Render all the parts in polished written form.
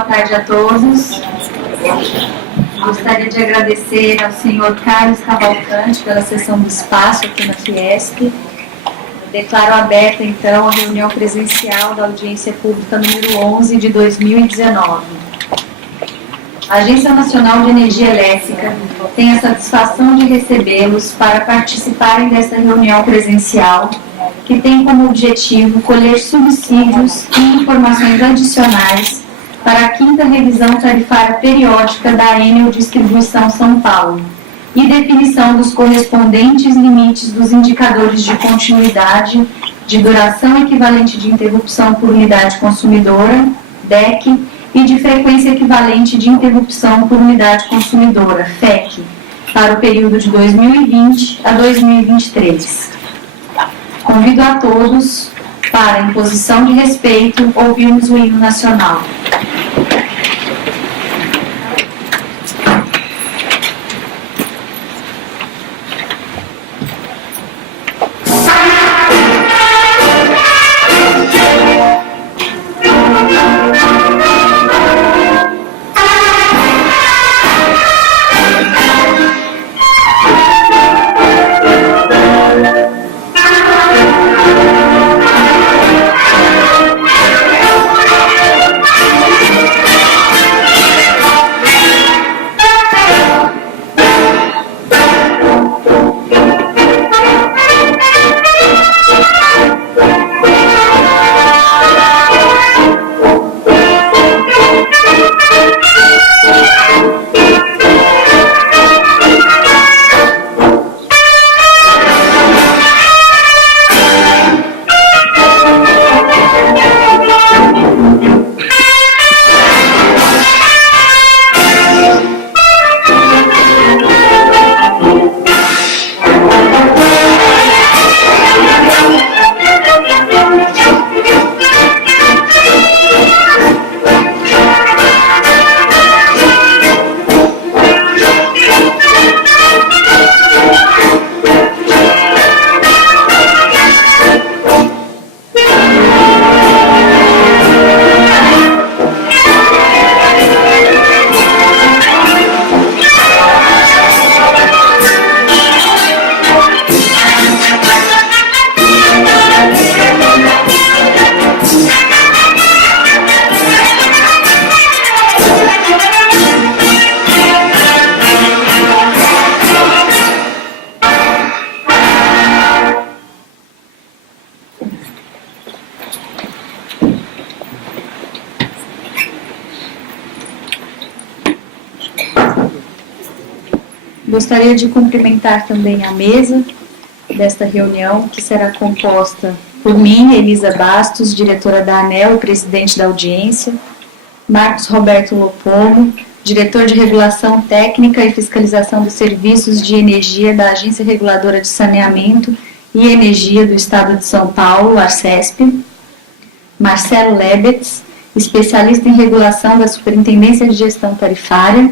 boa tarde a todos. Gostaria de agradecer ao senhor Carlos Cavalcante pela cessão do espaço aqui na Fiesp. Declaro aberta, então, a reunião presencial da audiência pública número 11 de 2019. A Agência Nacional de Energia Elétrica tem a satisfação de recebê-los para participarem desta reunião presencial, que tem como objetivo colher subsídios e informações adicionais para a 5ª revisão tarifária periódica da Enel Distribuição São Paulo e definição dos correspondentes limites dos indicadores de continuidade, de duração equivalente de interrupção por unidade consumidora, DEC, e de frequência equivalente de interrupção por unidade consumidora, FEC, para o período de 2020 a 2023. Convido a todos para, em posição de respeito, ouvirmos o hino nacional. Gostaria de cumprimentar também a mesa desta reunião, que será composta por mim, Elisa Bastos, diretora da ANEEL e presidente da audiência, Marcos Roberto Lopomo, diretor de Regulação Técnica e Fiscalização dos Serviços de Energia da Agência Reguladora de Saneamento e Energia do Estado de São Paulo, ARCESP, Marcelo Lebetz, especialista em regulação da Superintendência de Gestão Tarifária,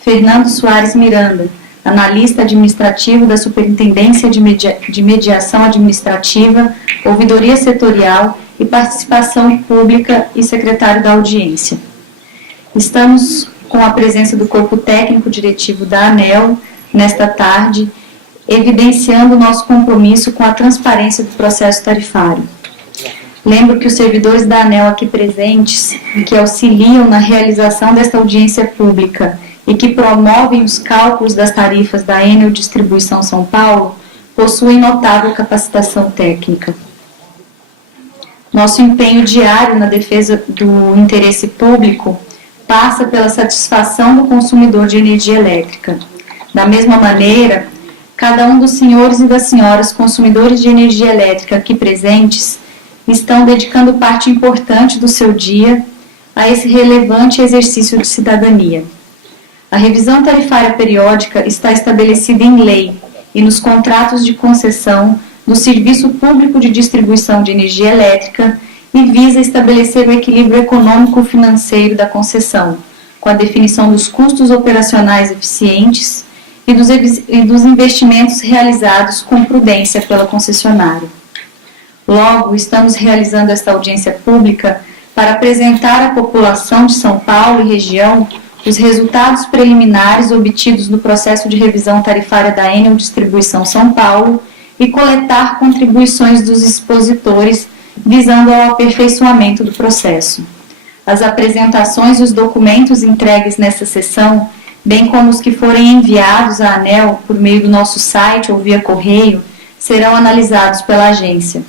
Fernando Soares Miranda, analista administrativo da Superintendência de Mediação Administrativa, Ouvidoria Setorial e Participação Pública e secretário da audiência. Estamos com a presença do corpo técnico diretivo da ANEEL nesta tarde, evidenciando o nosso compromisso com a transparência do processo tarifário. Lembro que os servidores da ANEEL aqui presentes, que auxiliam na realização desta audiência pública e que promovem os cálculos das tarifas da Enel Distribuição São Paulo, possuem notável capacitação técnica. Nosso empenho diário na defesa do interesse público passa pela satisfação do consumidor de energia elétrica. Da mesma maneira, cada um dos senhores e das senhoras consumidores de energia elétrica aqui presentes estão dedicando parte importante do seu dia a esse relevante exercício de cidadania. A revisão tarifária periódica está estabelecida em lei e nos contratos de concessão do Serviço Público de Distribuição de Energia Elétrica e visa estabelecer o equilíbrio econômico-financeiro da concessão, com a definição dos custos operacionais eficientes e dos investimentos realizados com prudência pela concessionária. Logo, estamos realizando esta audiência pública para apresentar à população de São Paulo e região os resultados preliminares obtidos no processo de revisão tarifária da Enel Distribuição São Paulo e coletar contribuições dos expositores visando ao aperfeiçoamento do processo. As apresentações e os documentos entregues nesta sessão, bem como os que forem enviados à ANEEL por meio do nosso site ou via correio, serão analisados pela agência.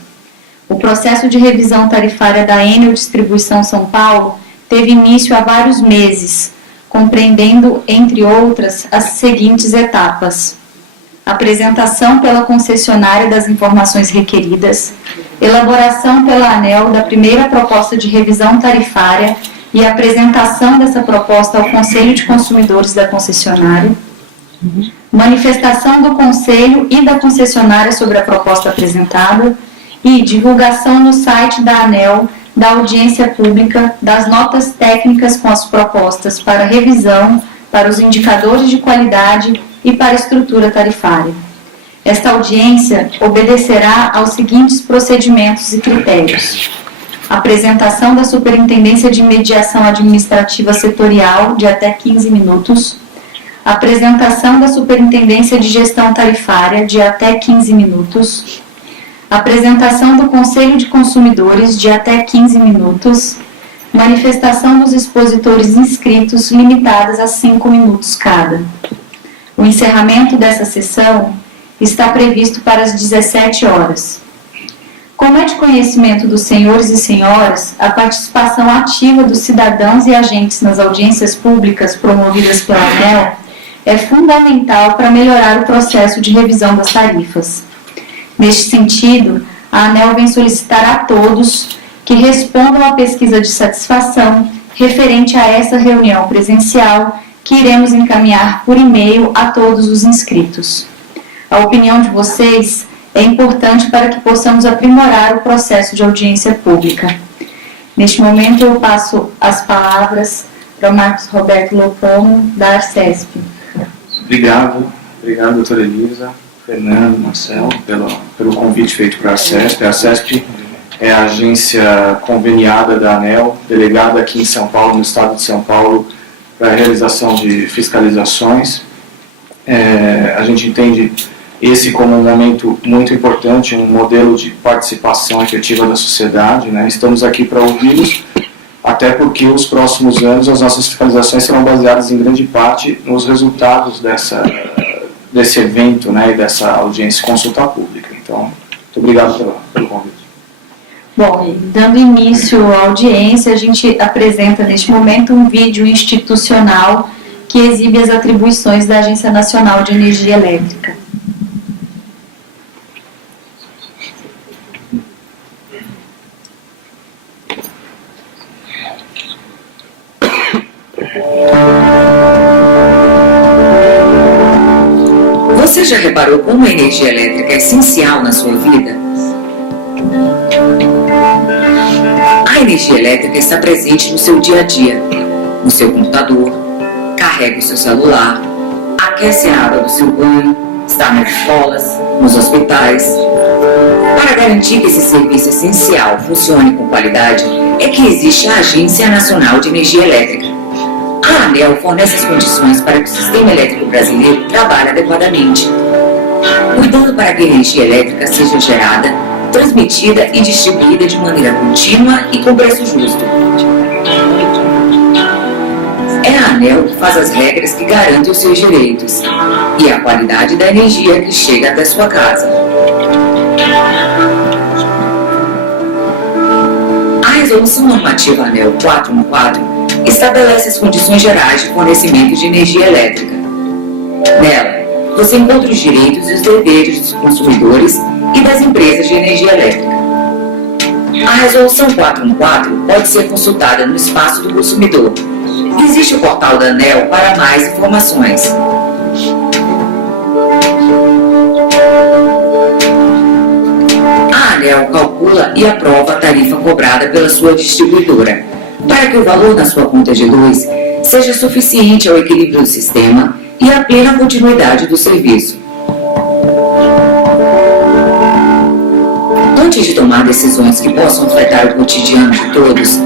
O processo de revisão tarifária da Enel Distribuição São Paulo teve início há vários meses, compreendendo, entre outras, as seguintes etapas: apresentação pela concessionária das informações requeridas, elaboração pela ANEEL da primeira proposta de revisão tarifária e apresentação dessa proposta ao Conselho de Consumidores da concessionária, manifestação do Conselho e da concessionária sobre a proposta apresentada e divulgação no site da ANEEL da audiência pública das notas técnicas com as propostas para revisão, para os indicadores de qualidade e para a estrutura tarifária. Esta audiência obedecerá aos seguintes procedimentos e critérios: apresentação da Superintendência de Mediação Administrativa Setorial de até 15 minutos, apresentação da Superintendência de Gestão Tarifária de até 15 minutos, apresentação do Conselho de Consumidores de até 15 minutos, manifestação dos expositores inscritos limitadas a 5 minutos cada. O encerramento dessa sessão está previsto para as 17 horas. Como é de conhecimento dos senhores e senhoras, a participação ativa dos cidadãos e agentes nas audiências públicas promovidas pela ANEEL é fundamental para melhorar o processo de revisão das tarifas. Neste sentido, a ANEEL vem solicitar a todos que respondam à pesquisa de satisfação referente a essa reunião presencial que iremos encaminhar por e-mail a todos os inscritos. A opinião de vocês é importante para que possamos aprimorar o processo de audiência pública. Neste momento, eu passo as palavras para o Marcos Roberto Lopomo, da Arcesp. Obrigado, doutora Elisa, Fernando, Marcelo, pelo convite feito para a Arcesp. A Arcesp é a agência conveniada da ANEEL, delegada aqui em São Paulo, no estado de São Paulo, para a realização de fiscalizações. A gente entende esse como um momento muito importante, um modelo de participação efetiva da sociedade, né? Estamos aqui para ouvi-los, até porque os próximos anos as nossas fiscalizações serão baseadas em grande parte nos resultados desse evento, né, e dessa audiência e consulta pública. Então, muito obrigado pelo convite. Bom, dando início à audiência, a gente apresenta neste momento um vídeo institucional que exibe as atribuições da Agência Nacional de Energia Elétrica. Você já reparou como a energia elétrica é essencial na sua vida? A energia elétrica está presente no seu dia a dia, no seu computador, carrega o seu celular, aquece a água do seu banho, está nas escolas, nos hospitais. Para garantir que esse serviço essencial funcione com qualidade, é que existe a Agência Nacional de Energia Elétrica. A ANEEL fornece as condições para que o sistema elétrico brasileiro trabalhe adequadamente, cuidando para que a energia elétrica seja gerada, transmitida e distribuída de maneira contínua e com preço justo. É a ANEEL que faz as regras que garantem os seus direitos e a qualidade da energia que chega até sua casa. A Resolução Normativa ANEEL 414 estabelece as condições gerais de fornecimento de energia elétrica. Nela, você encontra os direitos e os deveres dos consumidores e das empresas de energia elétrica. A Resolução 414 pode ser consultada no espaço do consumidor. Existe o portal da ANEEL para mais informações. A ANEEL calcula e aprova a tarifa cobrada pela sua distribuidora, para que o valor da sua conta de luz seja suficiente ao equilíbrio do sistema e à plena continuidade do serviço. Antes de tomar decisões que possam afetar o cotidiano de todos,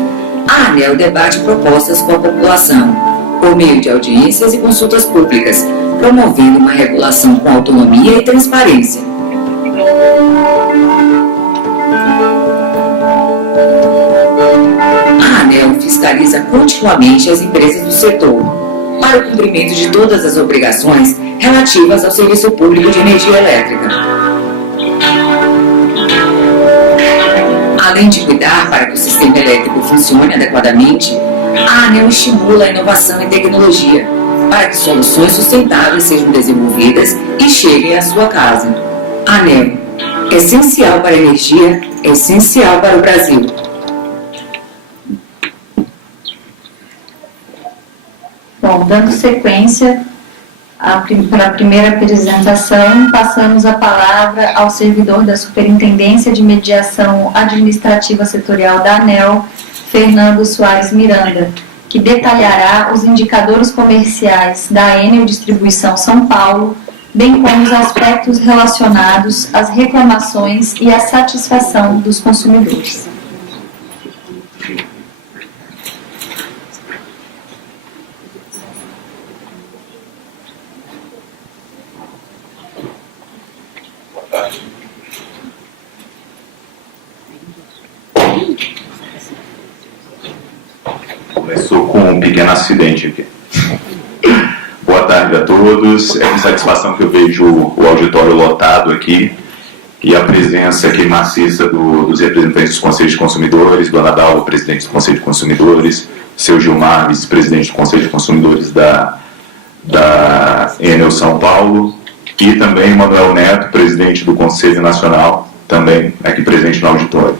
a ANEEL debate propostas com a população, por meio de audiências e consultas públicas, promovendo uma regulação com autonomia e transparência. A ANEEL fiscaliza continuamente as empresas do setor, para o cumprimento de todas as obrigações relativas ao serviço público de energia elétrica. Além de cuidar para que o sistema elétrico funcione adequadamente, a ANEEL estimula a inovação e tecnologia para que soluções sustentáveis sejam desenvolvidas e cheguem à sua casa. A ANEEL, essencial para a energia, essencial para o Brasil. Bom, dando sequência para a primeira apresentação, passamos a palavra ao servidor da Superintendência de Mediação Administrativa Setorial da ANEEL, Fernando Soares Miranda, que detalhará os indicadores comerciais da Enel Distribuição São Paulo, bem como os aspectos relacionados às reclamações e à satisfação dos consumidores. Começou com um pequeno acidente aqui. Boa tarde a todos. É com satisfação que eu vejo o auditório lotado aqui e a presença aqui maciça dos representantes dos Conselhos de Consumidores, Dona Dalva, presidente do Conselho de Consumidores, seu Gilmar, vice-presidente do Conselho de Consumidores da Enel São Paulo, e também Manuel Neto, presidente do Conselho Nacional, também aqui presente no auditório.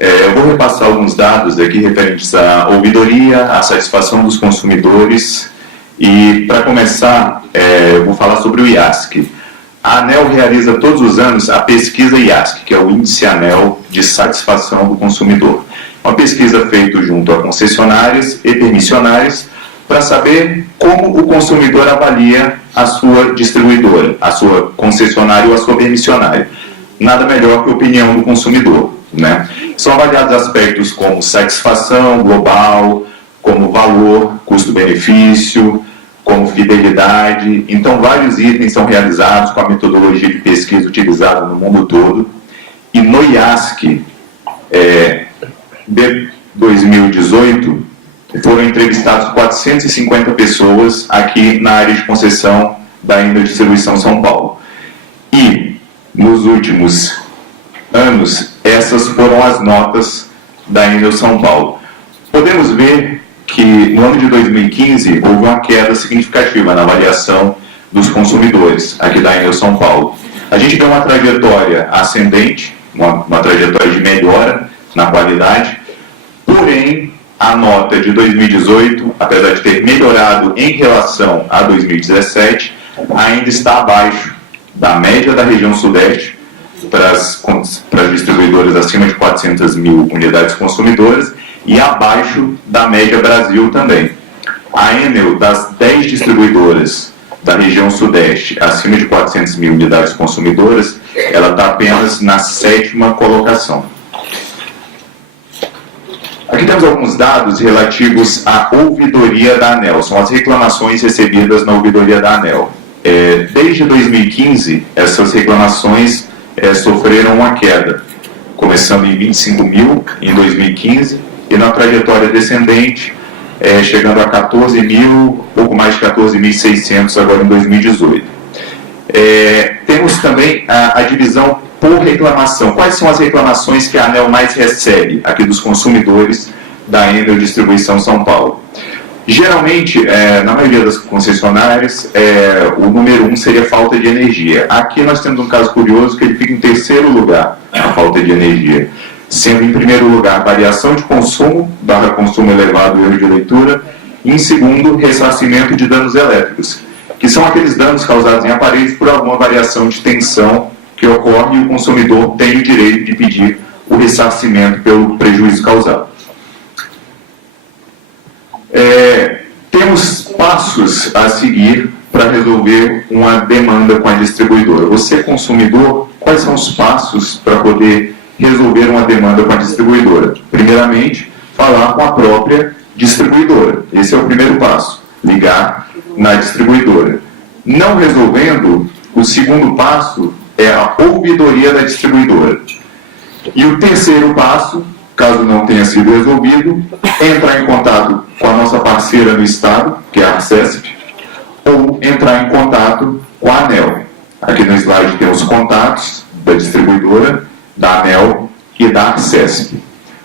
Eu vou repassar alguns dados aqui referentes à ouvidoria, à satisfação dos consumidores, e para começar, eu vou falar sobre o IASC. A ANEEL realiza todos os anos a pesquisa IASC, que é o Índice ANEEL de Satisfação do Consumidor. Uma pesquisa feita junto a concessionárias e permissionárias para saber como o consumidor avalia a sua distribuidora, a sua concessionária ou a sua permissionária. Nada melhor que a opinião do consumidor, né? São avaliados aspectos como satisfação global, como valor, custo-benefício, como fidelidade. Então, vários itens são realizados com a metodologia de pesquisa utilizada no mundo todo. E no IASC, de 2018, foram entrevistados 450 pessoas aqui na área de concessão da Enel Distribuição São Paulo. E, nos últimos anos, essas foram as notas da Enel São Paulo. Podemos ver que no ano de 2015 houve uma queda significativa na avaliação dos consumidores aqui da Enel São Paulo. A gente tem uma trajetória ascendente, uma trajetória de melhora na qualidade, porém a nota de 2018, apesar de ter melhorado em relação a 2017, ainda está abaixo da média da região sudeste para as distribuidoras acima de 400 mil unidades consumidoras e abaixo da média Brasil também. A Enel, das 10 distribuidoras da região sudeste acima de 400 mil unidades consumidoras, ela está apenas na 7ª colocação. Aqui temos alguns dados relativos à ouvidoria da ANEEL, são as reclamações recebidas na ouvidoria da ANEEL. Desde 2015, essas reclamações sofreram uma queda, começando em 25 mil em 2015 e na trajetória descendente, chegando a 14 mil, pouco mais de 14.600 agora em 2018. Temos também a divisão por reclamação. Quais são as reclamações que a ANEEL mais recebe aqui dos consumidores da Enel Distribuição São Paulo? Geralmente, na maioria das concessionárias, o número 1 seria falta de energia. Aqui nós temos um caso curioso que ele fica em terceiro lugar, a falta de energia. Sendo em primeiro lugar variação de consumo, consumo elevado e erro de leitura, e em segundo, ressarcimento de danos elétricos, que são aqueles danos causados em aparelhos por alguma variação de tensão que ocorre e o consumidor tem o direito de pedir o ressarcimento pelo prejuízo causado. Temos passos a seguir para resolver uma demanda com a distribuidora. Você, consumidor, quais são os passos para poder resolver uma demanda com a distribuidora? Primeiramente, falar com a própria distribuidora. Esse é o primeiro passo, ligar na distribuidora. Não resolvendo, o segundo passo é a ouvidoria da distribuidora. E o terceiro passo, caso não tenha sido resolvido, é entrar em contato com a nossa parceira no estado, que é a Arcesp, ou entrar em contato com a ANEEL. Aqui no slide tem os contatos da distribuidora, da ANEEL e da Arcesp.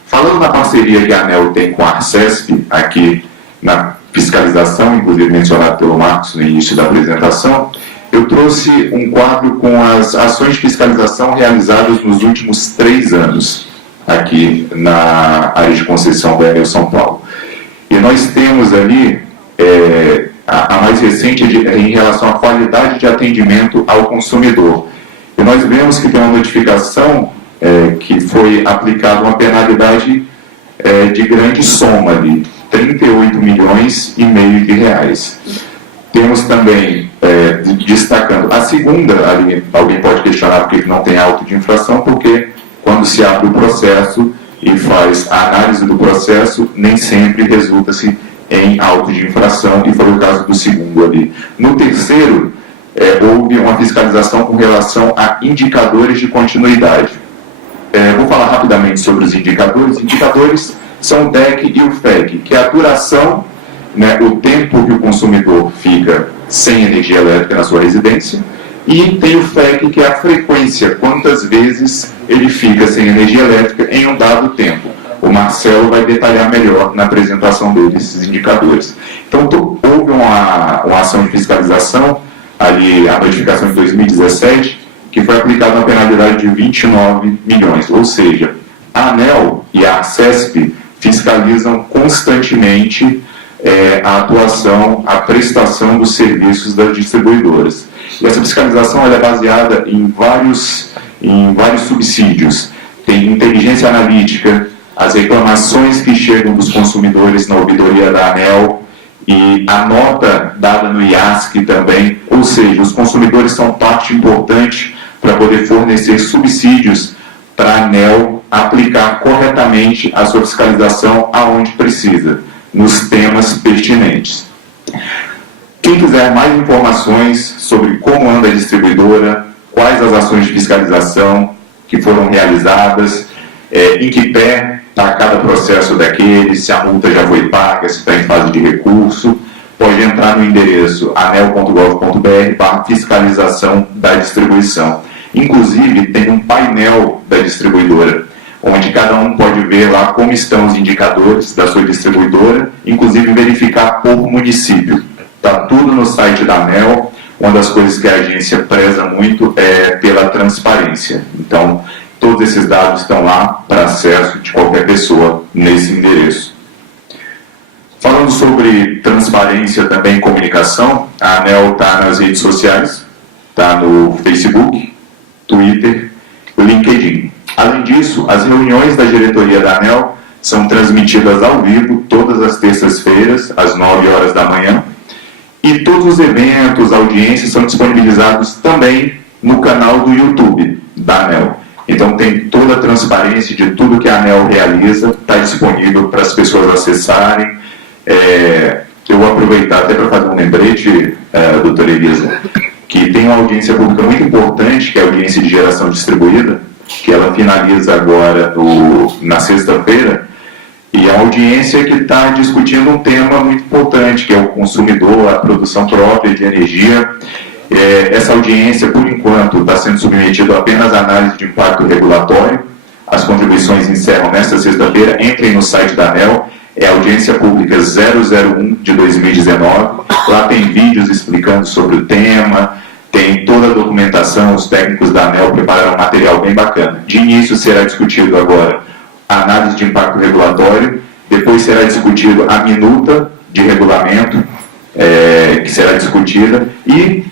Falando da parceria que a ANEEL tem com a Arcesp, aqui na fiscalização, inclusive mencionado pelo Marcos no início da apresentação, eu trouxe um quadro com as ações de fiscalização realizadas nos últimos 3 anos, aqui na área de Conceição da ANEEL São Paulo. E nós temos ali a mais recente em relação à qualidade de atendimento ao consumidor. E nós vemos que tem uma notificação que foi aplicada uma penalidade de grande soma ali, 38 milhões e meio de reais. Temos também, destacando, a segunda, ali, alguém pode questionar porque não tem auto de infração, porque quando se abre o processo e faz a análise do processo, nem sempre resulta-se em auto de infração, e foi o caso do segundo ali. No terceiro, houve uma fiscalização com relação a indicadores de continuidade. Vou falar rapidamente sobre os indicadores. Indicadores são o DEC e o FEC, que é a duração, né, o tempo que o consumidor fica sem energia elétrica na sua residência, e tem o FEC, que é a frequência, quantas vezes ele fica sem energia elétrica em um dado tempo. O Marcelo vai detalhar melhor na apresentação dele esses indicadores. Então, houve uma ação de fiscalização, ali a notificação de 2017, que foi aplicada uma penalidade de 29 milhões, ou seja, a ANEEL e a Arcesp fiscalizam constantemente a atuação, a prestação dos serviços das distribuidoras. E essa fiscalização ela é baseada em vários subsídios. Tem inteligência analítica, as reclamações que chegam dos consumidores na ouvidoria da ANEEL e a nota dada no IASC também, ou seja, os consumidores são parte importante para poder fornecer subsídios para a ANEEL aplicar corretamente a sua fiscalização aonde precisa, nos temas pertinentes. Quem quiser mais informações sobre como anda a distribuidora, quais as ações de fiscalização que foram realizadas, em que pé está cada processo daquele, se a multa já foi paga, se está em fase de recurso, pode entrar no endereço anel.gov.br/fiscalização da distribuição. Inclusive, tem um painel da distribuidora, onde cada um pode ver lá como estão os indicadores da sua distribuidora, inclusive verificar por município. Está tudo no site da ANEEL. Uma das coisas que a agência preza muito é pela transparência. Então, todos esses dados estão lá para acesso de qualquer pessoa nesse endereço. Falando sobre transparência também e comunicação, a ANEEL está nas redes sociais, está no Facebook, Twitter, LinkedIn. Além disso, as reuniões da diretoria da ANEEL são transmitidas ao vivo todas as terças-feiras, às 9 horas da manhã, e todos os eventos, audiências são disponibilizados também no canal do YouTube da ANEEL. Então tem toda a transparência de tudo que a ANEEL realiza, está disponível para as pessoas acessarem. Eu vou aproveitar até para fazer um lembrete, doutora Elisa, que tem uma audiência pública muito importante, que é a audiência de geração distribuída, que ela finaliza agora na sexta-feira, e a audiência que está discutindo um tema muito importante, que é o consumidor, a produção própria de energia. Essa audiência, por enquanto, está sendo submetida apenas à análise de impacto regulatório. As contribuições encerram nesta sexta-feira. Entrem no site da ANEEL, é a audiência pública 001 de 2019. Lá tem vídeos explicando sobre o tema, tem toda a documentação, os técnicos da ANEEL prepararam um material bem bacana. De início será discutido agora a análise de impacto regulatório, depois será discutido a minuta de regulamento, que será discutida, e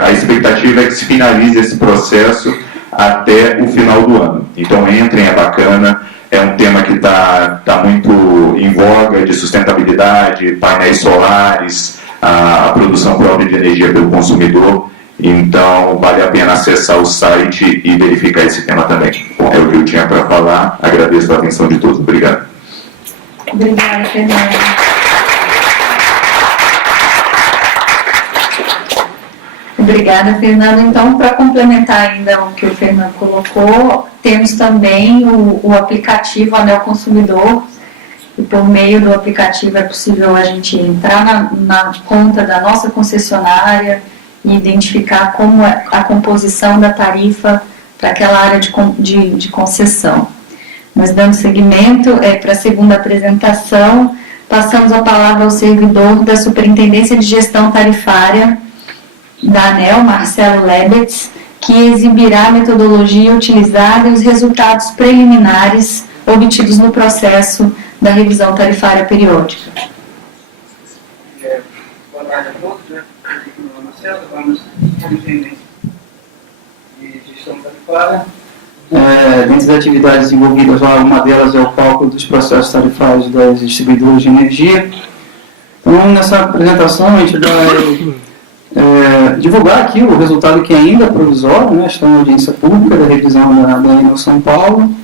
a expectativa é que se finalize esse processo até o final do ano. Então entrem, é bacana, é um tema que está muito em voga, de sustentabilidade, painéis solares, a produção própria de energia pelo consumidor. Então vale a pena acessar o site e verificar esse tema também. É o que eu tinha para falar, agradeço a atenção de todos, obrigado. Obrigada, Fernanda. Obrigada, Fernanda. Então, para complementar ainda o que o Fernando colocou, temos também o aplicativo Anel Consumidor, e por meio do aplicativo é possível a gente entrar na conta da nossa concessionária e identificar como é a composição da tarifa para aquela área de concessão. Mas dando seguimento para a segunda apresentação, passamos a palavra ao servidor da Superintendência de Gestão Tarifária da ANEEL, Marcelo Lebetz, que exibirá a metodologia utilizada e os resultados preliminares obtidos no processo da revisão tarifária periódica. Boa tarde a todos. Meu nome é Marcelo, vamos Superintendência de Gestão Tarifária. Dentre as atividades envolvidas lá, uma delas é o cálculo dos processos tarifários das distribuidoras de energia. Então, nessa apresentação, a gente vai divulgar aqui o resultado que ainda é provisório, né? Está na audiência pública da revisão da Enel São Paulo.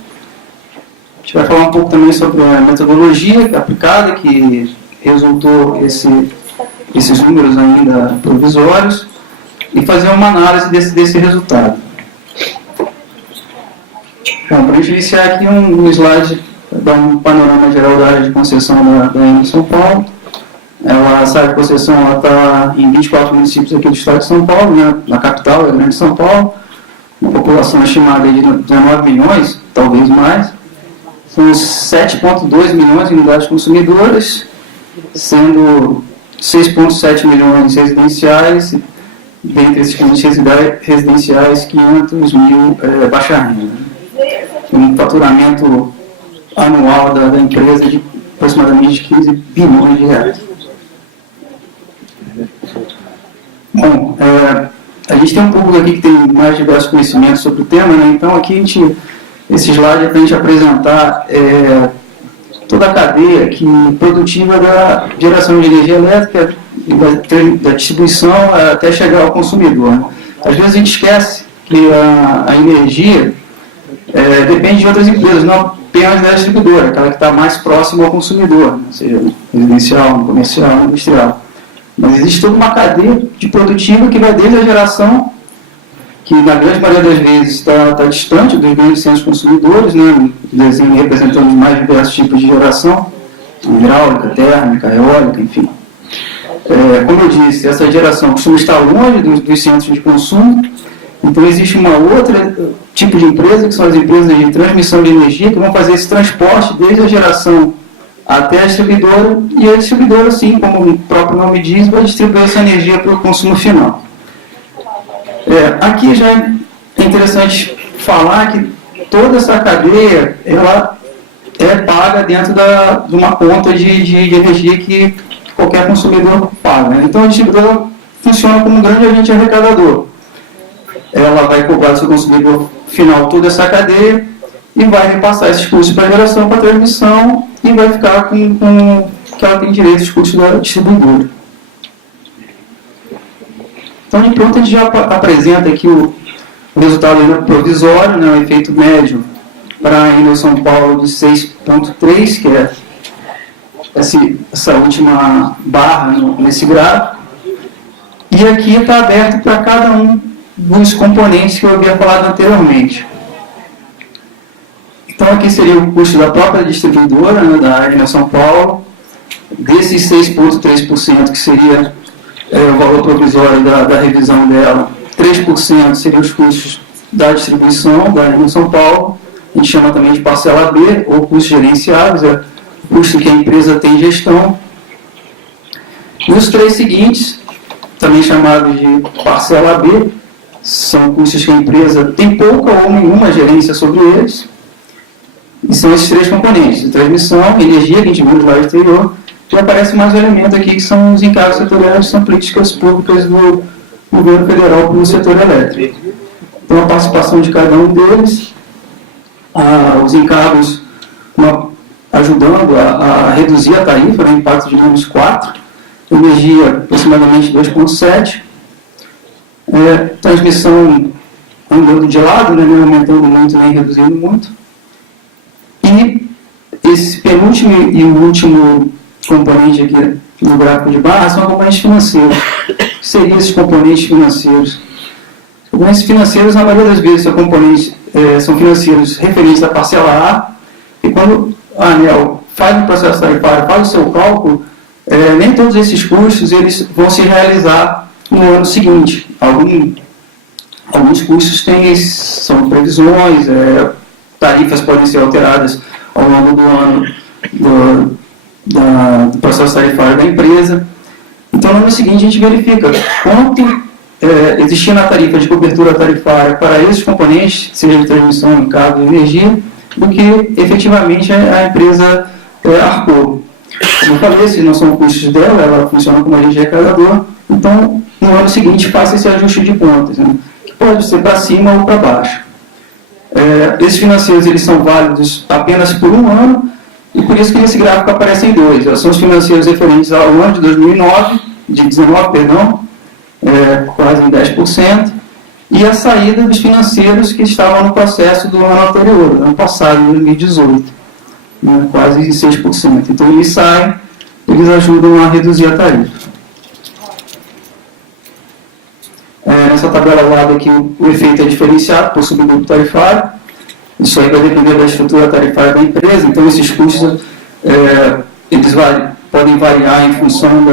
A gente vai falar um pouco também sobre a metodologia que é aplicada, que resultou esses números ainda provisórios, e fazer uma análise desse resultado. Bom, para a gente iniciar aqui um slide, dar um panorama geral da área de concessão da Enel São Paulo. Essa área de concessão está em 24 municípios aqui do estado de São Paulo, né, na capital, a Grande São Paulo, uma população estimada de 19 milhões, talvez mais. São 7,2 milhões de unidades consumidoras, sendo 6,7 milhões residenciais, dentre esses conjuntos residenciais, 500 mil baixa renda. Um faturamento anual da empresa de aproximadamente 15 bilhões de reais. Bom, a gente tem um público aqui que tem mais diversos conhecimentos sobre o tema, né? Então aqui esse slide é para a gente apresentar toda a cadeia produtiva da geração de energia elétrica, da distribuição até chegar ao consumidor, né? Às vezes a gente esquece que a energia depende de outras empresas, não apenas da distribuidora, aquela que está mais próxima ao consumidor, né? Seja residencial, comercial, industrial. Mas existe toda uma cadeia de produtiva que vai desde a geração, que na grande maioria das vezes está distante dos grandes centros consumidores, né, desenho representando os mais diversos tipos de geração, hidráulica, térmica, eólica, enfim. Como eu disse, essa geração costuma estar longe dos centros de consumo, então existe uma outra tipo de empresa, que são as empresas de transmissão de energia, que vão fazer esse transporte desde a geração até a distribuidora, e a distribuidora, assim como o próprio nome diz, vai distribuir essa energia para o consumo final. Aqui já é interessante falar que toda essa cadeia ela é paga dentro de uma conta de energia que qualquer consumidor paga, né? Então a distribuidora funciona como um grande agente arrecadador. Ela vai cobrar do seu consumidor final toda essa cadeia e vai repassar esses custos para a geração, para a transmissão, e vai ficar com que ela tem direito aos custos da distribuidora. Então, de pronto, a gente já apresenta aqui o resultado provisório, né, o efeito médio para a Enel São Paulo de 6,3, que é essa última barra nesse gráfico. E aqui está aberto para cada um dos componentes que eu havia falado anteriormente. Então, aqui seria o custo da própria distribuidora, né, da Enel São Paulo, desses 6,3%, que seria o valor provisório da revisão dela, 3% seriam os custos da distribuição da Enel São Paulo, a gente chama também de parcela B, ou custos gerenciáveis, é o custo que a empresa tem em gestão. E os três seguintes, também chamados de parcela B, são custos que a empresa tem pouca ou nenhuma gerência sobre eles, e são esses três componentes: transmissão, energia, que a gente viu no slide anterior, e aparece mais um elemento aqui que são os encargos setoriais, são políticas públicas do governo federal para o setor elétrico. Então, a participação de cada um deles, os encargos ajudando a reduzir a tarifa, né, impacto de menos 4, energia aproximadamente 2,7, transmissão andando de lado, né, nem aumentando muito nem reduzindo muito, e esse penúltimo e o último componente aqui no gráfico de barra são componentes financeiros. O que seriam esses componentes financeiros? Os componentes financeiros, na maioria das vezes, são financeiros referentes à parcela A, e quando a ANEEL faz o processo tarifário, faz o seu cálculo, nem todos esses custos eles vão se realizar no ano seguinte. Alguns custos são previsões, tarifas podem ser alteradas ao longo do ano do processo tarifário da empresa. Então, no ano seguinte, a gente verifica quanto existia na tarifa de cobertura tarifária para esses componentes, seja de transmissão, cabo e energia, do que efetivamente a empresa arcou. Como eu falei, esses não são custos dela, ela funciona como agente arrecadador, então no ano seguinte faça esse ajuste de contas, né, que pode ser para cima ou para baixo. Esses financeiros eles são válidos apenas por um ano, e por isso que nesse gráfico aparecem dois. São os financeiros referentes ao ano de 2019, quase em 10%, e a saída dos financeiros que estavam no processo do ano anterior, do ano passado, em 2018, né, quase 6%. Então eles saem, eles ajudam a reduzir a tarifa. Nessa tabela ao lado aqui o efeito é diferenciado por subgrupo tarifário. Isso aí vai depender da estrutura tarifária da empresa, então esses custos eles podem variar em função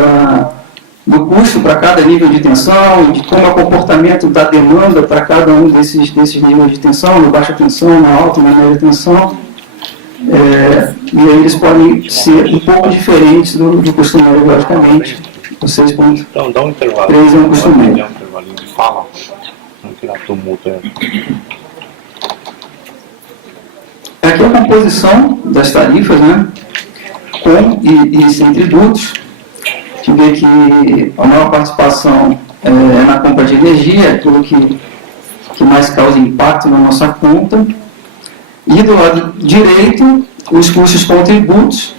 do custo para cada nível de tensão e de como é o comportamento da demanda para cada um desses níveis de tensão, na baixa tensão, na alta e na média tensão. E aí eles podem ser um pouco diferentes do costumeiro, logicamente. O 6.3 Então, dá um intervalo. é um costumeiro. Dá um intervalinho de fala. Não tirar tumulto aí. Aqui é a composição das tarifas, né, com e sem tributos. A gente vê que a maior participação é na compra de energia, aquilo que mais causa impacto na nossa conta. E do lado direito, os custos com tributos.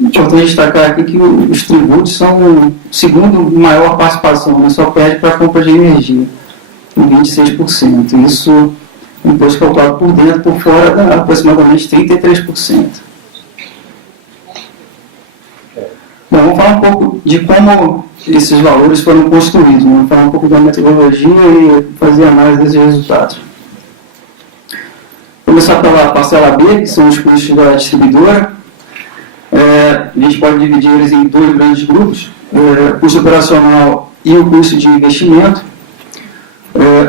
Importante destacar aqui que os tributos são a segunda maior participação, né, só perde para a compra de energia, em 26%. Isso é um imposto calculado por dentro, por fora, dá aproximadamente 33%. Bom, vamos falar um pouco de como esses valores foram construídos, né? Vamos falar um pouco da metodologia e fazer análise desses resultados. Vou começar pela parcela B, que são os custos da distribuidora. A gente pode dividir eles em dois grandes grupos, o custo operacional e o custo de investimento.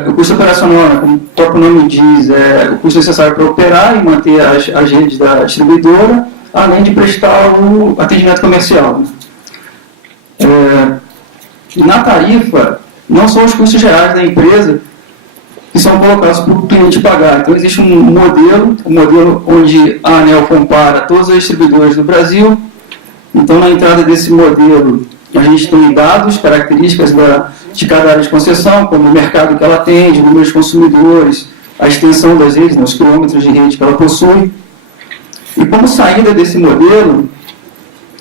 O custo operacional, como o próprio nome diz, é o custo necessário para operar e manter as redes da distribuidora, além de prestar o atendimento comercial. Na tarifa, não são os custos gerais da empresa que são colocados para o cliente pagar. Então, existe um modelo onde a ANEEL compara todas as distribuidoras do Brasil. Então, na entrada desse modelo, a gente tem dados, características de cada área de concessão, como o mercado que ela atende, o número de consumidores, a extensão das redes, os quilômetros de rede que ela possui. E como saída desse modelo,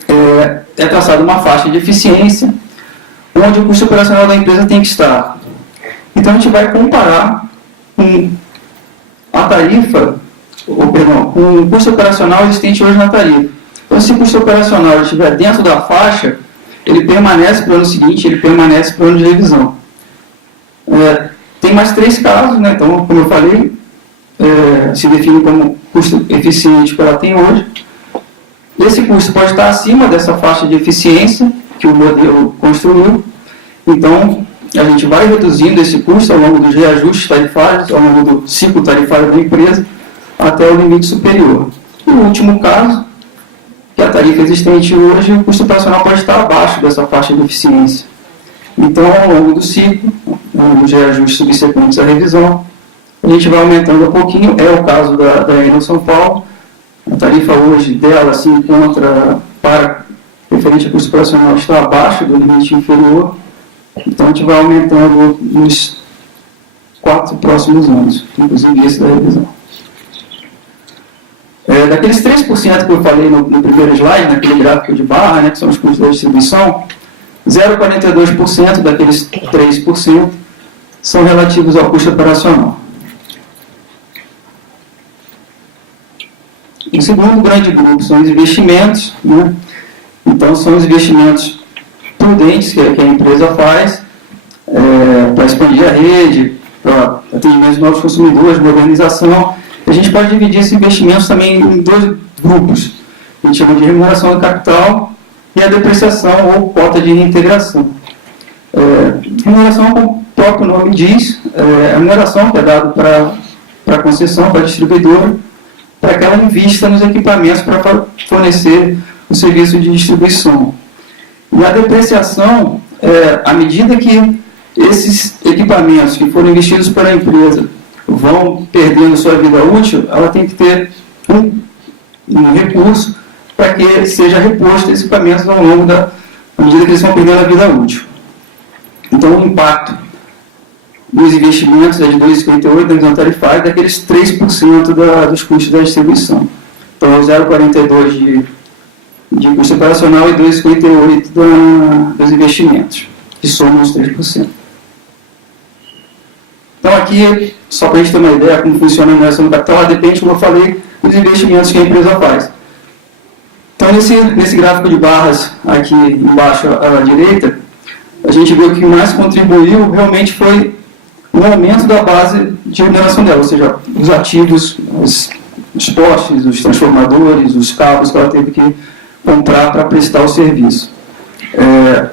é traçada uma faixa de eficiência, onde o custo operacional da empresa tem que estar. Então, a gente vai comparar com a tarifa, com o custo operacional existente hoje na tarifa. Então, se o custo operacional estiver dentro da faixa, ele permanece para o ano seguinte, ele permanece para o ano de revisão. Tem mais 3 casos, né? Então, como eu falei, se define como custo eficiente que ela tem hoje. Esse custo pode estar acima dessa faixa de eficiência que o modelo construiu. Então, a gente vai reduzindo esse custo ao longo dos reajustes tarifários, ao longo do ciclo tarifário da empresa, até o limite superior. E o último caso, que a tarifa existente hoje, o custo operacional pode estar abaixo dessa faixa de eficiência. Então, ao longo do ciclo, ao longo dos reajustes subsequentes à revisão, a gente vai aumentando um pouquinho. É o caso da Enel São Paulo. A tarifa hoje dela se encontra, para referente ao custo operacional, está abaixo do limite inferior. Então, a gente vai aumentando nos 4 próximos anos, inclusive esse da revisão. Daqueles 3% que eu falei no primeiro slide, naquele gráfico de barra, né, que são os custos da distribuição, 0,42% daqueles 3% são relativos ao custo operacional. O segundo grande grupo são os investimentos, né? Então, são os investimentos prudentes que a empresa faz para expandir a rede, para atendimento de novos consumidores, modernização. A gente pode dividir esses investimentos também em dois grupos. A gente chama de remuneração do capital e a depreciação ou cota de reintegração. Remuneração, como o próprio nome diz, a remuneração que é dada para a concessão, para a distribuidora, para que ela invista nos equipamentos para fornecer o serviço de distribuição. E a depreciação, à medida que esses equipamentos que foram investidos pela empresa vão perdendo sua vida útil, ela tem que ter um recurso para que seja reposto esses equipamentos ao longo à medida que eles vão perdendo a vida útil. Então, o impacto dos investimentos é de 2,58% da revisão tarifária, daqueles 3% dos custos da distribuição. Então, 0,42% de custo operacional e 2,58% dos investimentos, que somam os 3%. Então, aqui, só para a gente ter uma ideia como funciona a remuneração do capital, ela depende, como eu falei, dos investimentos que a empresa faz. Então, nesse gráfico de barras aqui embaixo à direita, a gente vê que o que mais contribuiu realmente foi o aumento da base de remuneração dela, ou seja, os ativos, os postes, os transformadores, os cabos que ela teve que comprar para prestar o serviço.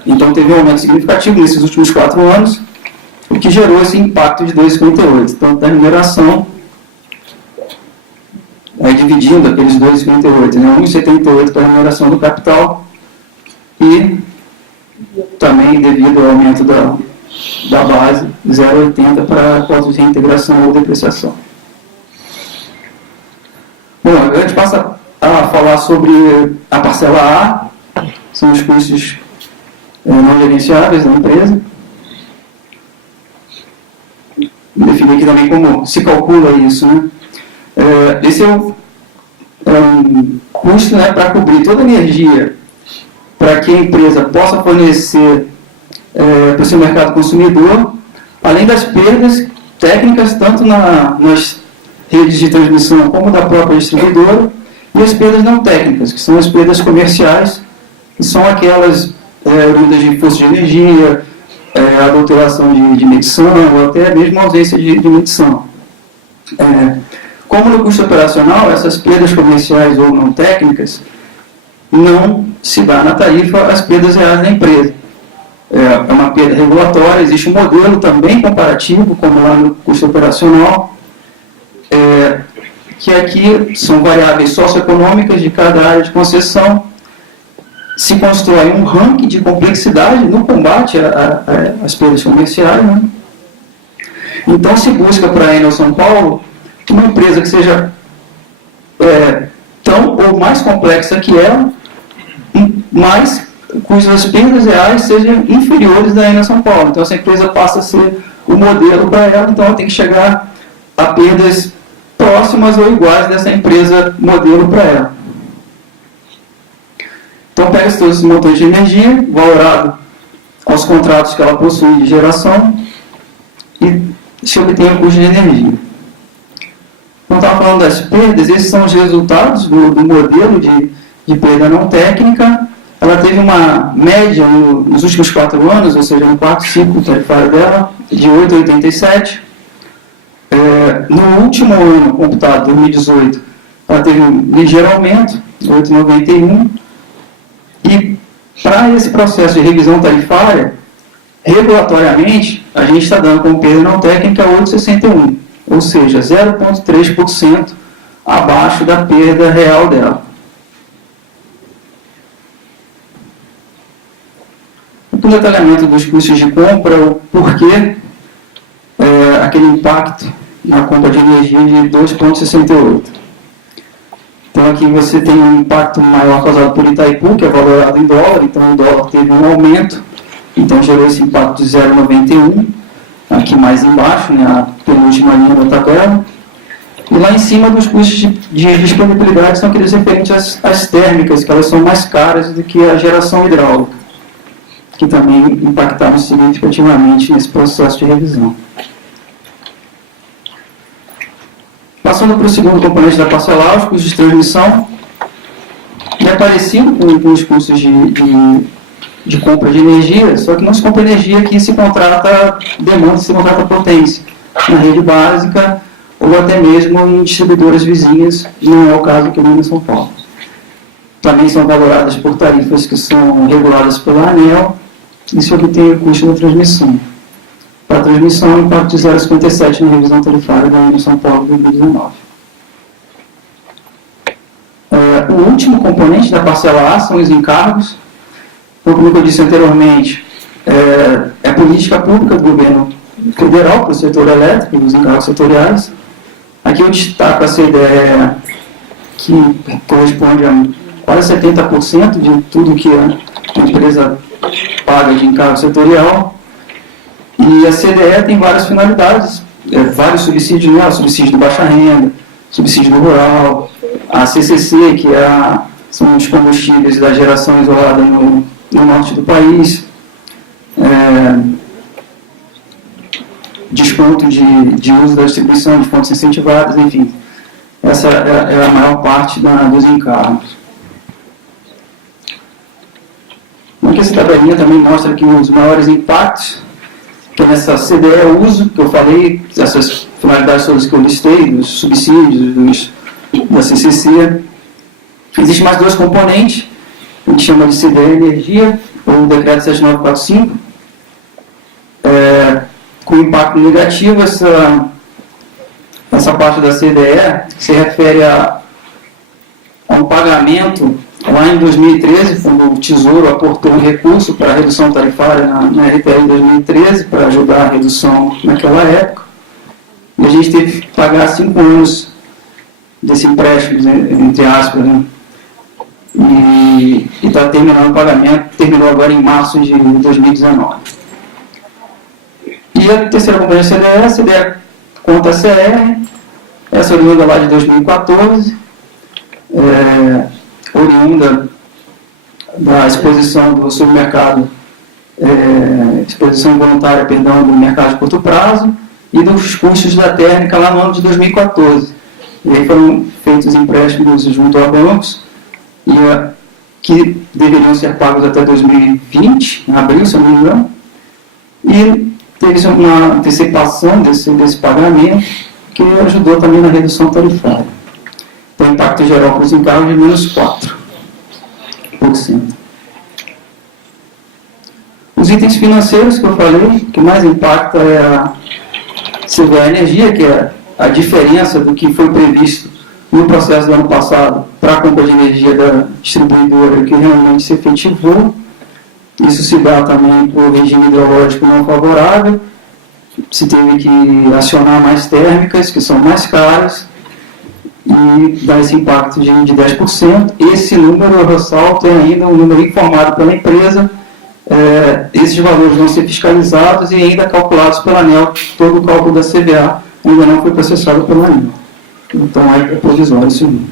Então, teve um aumento significativo nesses últimos 4 anos, o que gerou esse impacto de 2,58%. Então, da remuneração, dividindo aqueles 2,58%, né, 1,78% para a remuneração do capital e também devido ao aumento da base, 0,80% para cota de reintegração ou depreciação. Bom, agora a gente passa a falar sobre a parcela A, são os custos não gerenciáveis da empresa. Definir aqui também como se calcula isso, né? Esse é um custo, né, para cobrir toda a energia para que a empresa possa fornecer para o seu mercado consumidor, além das perdas técnicas, tanto nas redes de transmissão como da própria distribuidora, e as perdas não técnicas, que são as perdas comerciais, que são aquelas oriundas de força de energia, adulteração de medição, ou até mesmo ausência de medição. Como no custo operacional, essas perdas comerciais ou não técnicas não se dá na tarifa as perdas reais da empresa. É uma perda regulatória, existe um modelo também comparativo, como lá no custo operacional, que aqui são variáveis socioeconômicas de cada área de concessão. Se constrói um ranking de complexidade no combate às perdas comerciais, né? Então se busca para a Enel São Paulo uma empresa que seja tão ou mais complexa que ela, mas cujas perdas reais sejam inferiores da Enel São Paulo. Então essa empresa passa a ser o modelo para ela, então ela tem que chegar a perdas próximas ou iguais dessa empresa modelo para ela. Então pega-se todos esses montões de energia, valorado aos contratos que ela possui de geração, e se obtém o custo de energia. Então estava falando das perdas, esses são os resultados do modelo de perda não técnica. Ela teve uma média nos últimos 4 anos, ou seja, no quarto ciclo tarifário dela, de 8,87. No último ano computado, 2018, ela teve um ligeiro aumento, 8,91. E para esse processo de revisão tarifária, regulatoriamente, a gente está dando como perda não técnica 8,61, ou seja, 0,3% abaixo da perda real dela. O detalhamento dos custos de compra, o porquê aquele impacto na compra de energia de 2,68. Então aqui você tem um impacto maior causado por Itaipu, que é valorado em dólar, então o dólar teve um aumento, então gerou esse impacto de 0,91, aqui mais embaixo, né, a penúltima linha da tabela. E lá em cima dos custos de disponibilidade são aqueles referentes às térmicas, que elas são mais caras do que a geração hidráulica, que também impactaram significativamente nesse processo de revisão. Passando Passando para o segundo componente da parcela A, os custos de transmissão, é parecido com os custos de compra de energia, só que não se compra energia, aqui se contrata demanda, se contrata potência, na rede básica ou até mesmo em distribuidoras vizinhas, não é o caso aqui em São Paulo. Também são valoradas por tarifas que são reguladas pela ANEEL, isso obtém o custo da transmissão. Para a transmissão, o impacto de 0,57 na revisão tarifária da ANEEL São Paulo de 2019. O último componente da parcela A são os encargos. Então, como eu disse anteriormente, é política pública do governo federal para o setor elétrico, os encargos setoriais. Aqui eu destaco a CDE, que corresponde a quase 70% de tudo que a empresa paga de encargo setorial. E a CDE tem várias finalidades, vários subsídios, né? O subsídio do baixa renda, subsídio do rural, a CCC, que são os combustíveis da geração isolada no norte do país, desconto de uso da distribuição de fontes incentivadas, enfim. Essa é a maior parte dos encargos. Aqui essa tabelinha também mostra aqui os maiores impactos, que nessa CDE uso, que eu falei, essas finalidades todas que eu listei, dos subsídios, da CCC. Existem mais dois componentes, a gente chama de CDE Energia, ou o decreto 7945, com impacto negativo. Essa parte da CDE se refere a um pagamento lá em 2013, quando o Tesouro aportou um recurso para a redução tarifária na RTE em 2013, para ajudar a redução naquela época. E a gente teve que pagar 5 anos desse empréstimo, entre aspas, né? E está terminando o pagamento, terminou agora em março de 2019. E a terceira componente CDE, CDE conta CR, essa oriunda lá de 2014, oriunda da exposição do submercado, exposição voluntária, perdão, do mercado de curto prazo e dos custos da térmica lá no ano de 2014. E aí foram feitos empréstimos junto a bancos que deveriam ser pagos até 2020, em abril, se eu não me engano, e teve uma antecipação desse pagamento que ajudou também na redução tarifária. Então, o impacto geral para os encargos de menos 4%. Os itens financeiros que eu falei, que mais impacta é a CVA Energia, que é a diferença do que foi previsto no processo do ano passado para a compra de energia da distribuidora que realmente se efetivou. Isso se dá também por regime hidrológico não favorável, se teve que acionar mais térmicas, que são mais caras, e dá esse impacto de 10%. Esse número, eu ressalto, é ainda um número informado pela empresa. Esses valores vão ser fiscalizados e ainda calculados pela ANEEL. Todo o cálculo da CVA ainda não foi processado pela ANEEL. Então, é provisório esse número.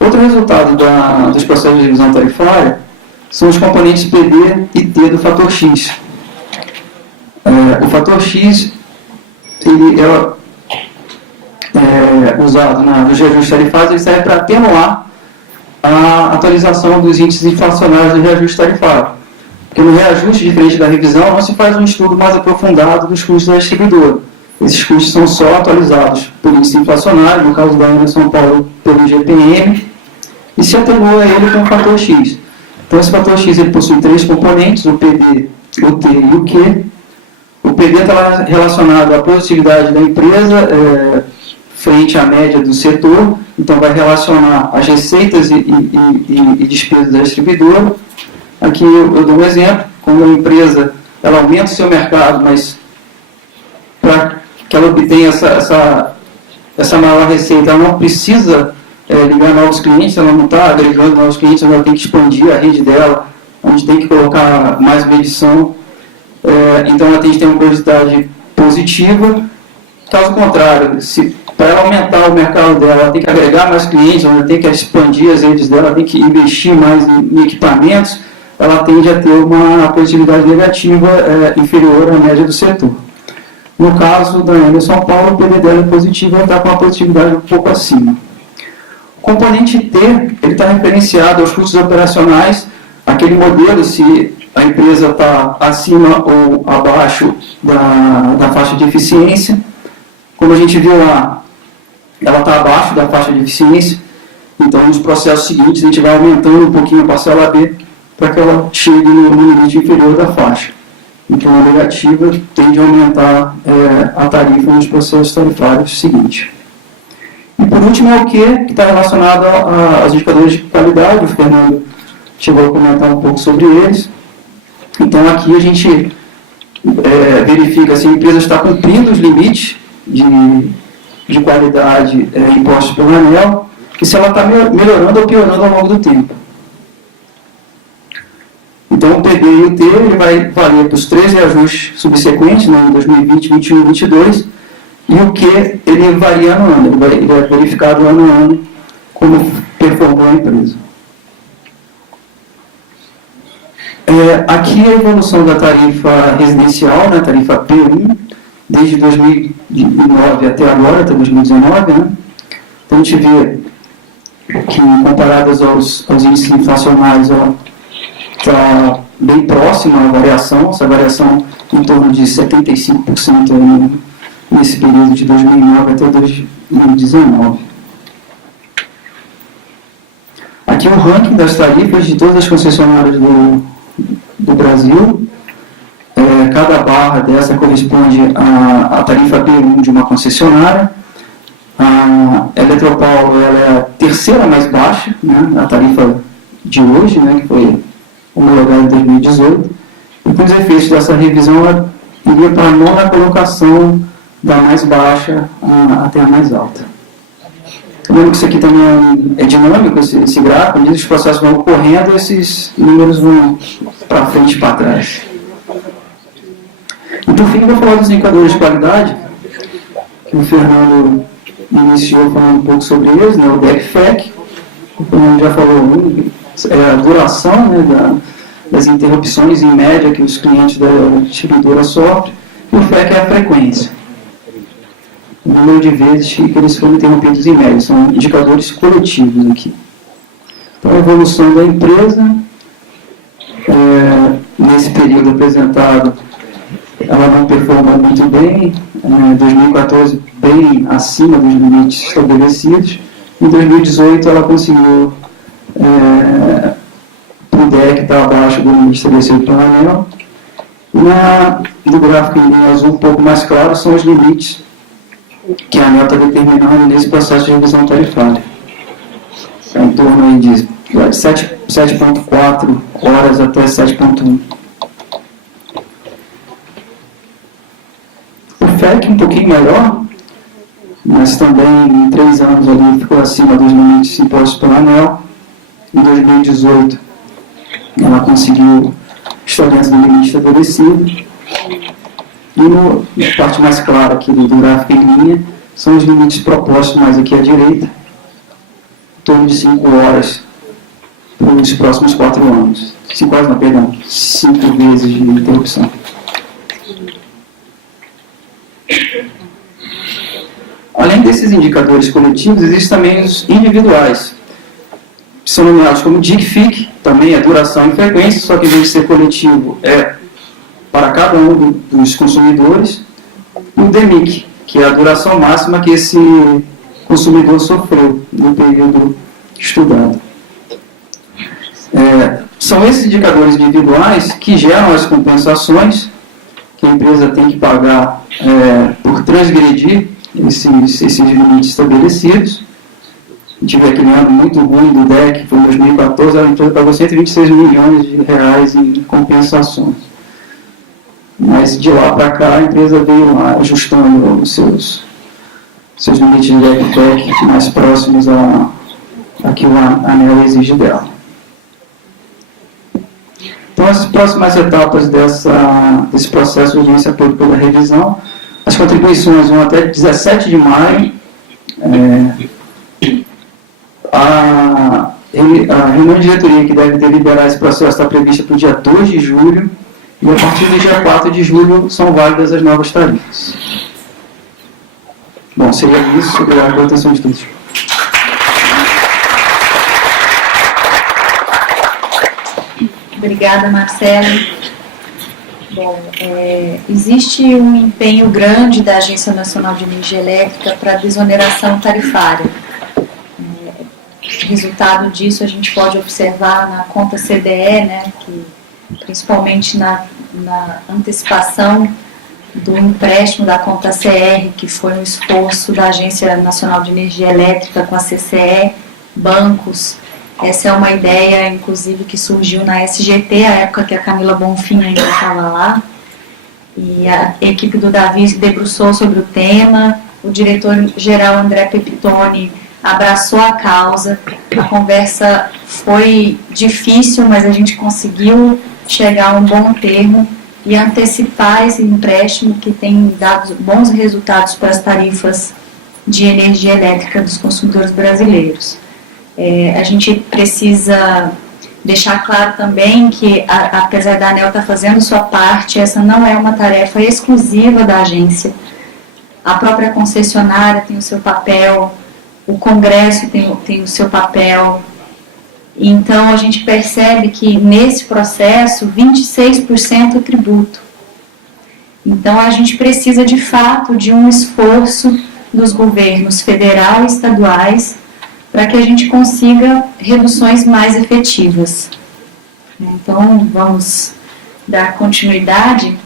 Outro resultado dos processos de revisão tarifária são os componentes PD e T do fator X. O fator X ele é usado nos reajustes tarifários, ele serve para atenuar a atualização dos índices inflacionários do reajuste tarifário. Porque no reajuste, diferente da revisão, não se faz um estudo mais aprofundado dos custos da distribuidora. Esses custos são só atualizados por índice inflacionário, no caso da ANEEL São Paulo, pelo IGPM, e se atenua ele com o fator X. Então, esse fator X ele possui 3 componentes, o PD, o T e o Q. O PD está relacionado à produtividade da empresa frente à média do setor, então vai relacionar as receitas e despesas da distribuidora. Aqui eu dou um exemplo, quando a empresa ela aumenta o seu mercado, mas para que ela obtenha essa maior receita, ela não precisa ligar novos clientes, ela não está agregando novos clientes, ela tem que expandir a rede dela, onde tem que colocar mais medição. Então ela tem que ter uma produtividade positiva. Caso contrário, se para ela aumentar o mercado dela, ela tem que agregar mais clientes, ela tem que expandir as redes dela, ela tem que investir mais em equipamentos, ela tende a ter uma produtividade negativa inferior à média do setor. No caso da Enel São Paulo, o PV dela é positivo, ela está com uma positividade um pouco acima. O componente T, ele está referenciado aos custos operacionais, aquele modelo se a empresa está acima ou abaixo da faixa de eficiência. Como a gente viu lá, ela está abaixo da faixa de eficiência, então nos processos seguintes a gente vai aumentando um pouquinho a parcela B para que ela chegue no limite inferior da faixa. Então a negativa tende a aumentar a tarifa nos processos tarifários seguintes. E por último é o que está relacionado aos indicadores de qualidade, o Fernando chegou a comentar um pouco sobre eles. Então aqui a gente verifica se a empresa está cumprindo os limites de qualidade impostos pela ANEEL e se ela está melhorando ou piorando ao longo do tempo. Então o PB e o T ele vai valer para os 3 reajustes subsequentes, né, em 2020, 2021 e 2022, e o Q ele varia ano a ano, ele é verificado ano a ano como performou a empresa. Aqui a evolução da tarifa residencial, né, tarifa P1, desde 2009 até agora, até 2019. Né? Então a gente vê que, comparadas aos índices inflacionários, ela está bem próxima à variação, essa variação em torno de 75% nesse período de 2009 até 2019. Aqui o ranking das tarifas de todas as concessionárias do Brasil. Cada barra dessa corresponde à tarifa P1 de uma concessionária. A Eletropaulo ela é a terceira mais baixa, né, a tarifa de hoje, né, que foi homologada em 2018. E com os efeitos dessa revisão, ela iria para a nona colocação da mais baixa até a mais alta. Lembrando que isso aqui também é dinâmico, esse gráfico, os processos vão ocorrendo, esses números vão para frente e para trás. E por fim, eu vou falar dos indicadores de qualidade, que o Fernando iniciou falando um pouco sobre eles, né, o DEC-FEC, o Fernando já falou, a duração, né, das interrupções em média que os clientes da distribuidora sofrem, e o FEC é a frequência. O número de vezes que eles foram interrompidos em média, são indicadores coletivos aqui. Então, a evolução da empresa, nesse período apresentado, ela não performou muito bem, em 2014 bem acima dos limites estabelecidos, em 2018 ela conseguiu, o DEC está abaixo do limite estabelecido pela ANEEL, e no gráfico em linha azul um pouco mais claro são os limites que a ANEEL está determinando nesse processo de revisão tarifária. É em torno aí de 7,4 horas até 7,1. O FEC um pouquinho melhor, mas também em 3 anos ali ficou acima dos limites impostos pela ANEEL. Em 2018 ela conseguiu estar dentro do limite estabelecido. E na parte mais clara aqui do gráfico em linha, são os limites propostos mais aqui à direita, em torno de 5 horas para os próximos 4 anos. 5 horas, não, perdão, 5 vezes de interrupção. Além desses indicadores coletivos, existem também os individuais, que são nomeados como DIC-FIC, também é duração e frequência, só que em vez de ser coletivo, para cada um dos consumidores, e o DEMIC, que é a duração máxima que esse consumidor sofreu no período estudado. São esses indicadores individuais que geram as compensações que a empresa tem que pagar por transgredir esses limites estabelecidos. A gente vê aquele ano muito ruim do DEC, foi em 2014, a empresa pagou 126 milhões de reais em compensações. Mas de lá para cá a empresa veio ajustando os seus limites de DEC mais próximos a que a ANEEL exige dela. Então, as próximas etapas desse processo de audiência pública da revisão, as contribuições vão até 17 de maio. A reunião de diretoria que deve deliberar esse processo está prevista para o dia 2 de julho, e a partir do dia 4 de julho são válidas as novas tarifas. Bom, seria isso. Obrigado pela atenção de todos. Obrigada, Marcelo. Bom, existe um empenho grande da Agência Nacional de Energia Elétrica para a desoneração tarifária. Resultado disso a gente pode observar na conta CDE, né, que principalmente na antecipação do empréstimo da conta CR, que foi um esforço da Agência Nacional de Energia Elétrica com a CCE, bancos. Essa é uma ideia, inclusive, que surgiu na SGT, a época que a Camila Bonfim ainda estava lá. E a equipe do Davi se debruçou sobre o tema, o diretor-geral André Pepitone abraçou a causa. A conversa foi difícil, mas a gente conseguiu chegar a um bom termo e antecipar esse empréstimo que tem dado bons resultados para as tarifas de energia elétrica dos consumidores brasileiros. A gente precisa deixar claro também que, apesar da ANEEL estar fazendo sua parte, essa não é uma tarefa exclusiva da agência. A própria concessionária tem o seu papel, o Congresso tem o seu papel. Então, a gente percebe que, nesse processo, 26% é tributo. Então, a gente precisa, de fato, de um esforço dos governos federal e estaduais para que a gente consiga reduções mais efetivas. Então, vamos dar continuidade.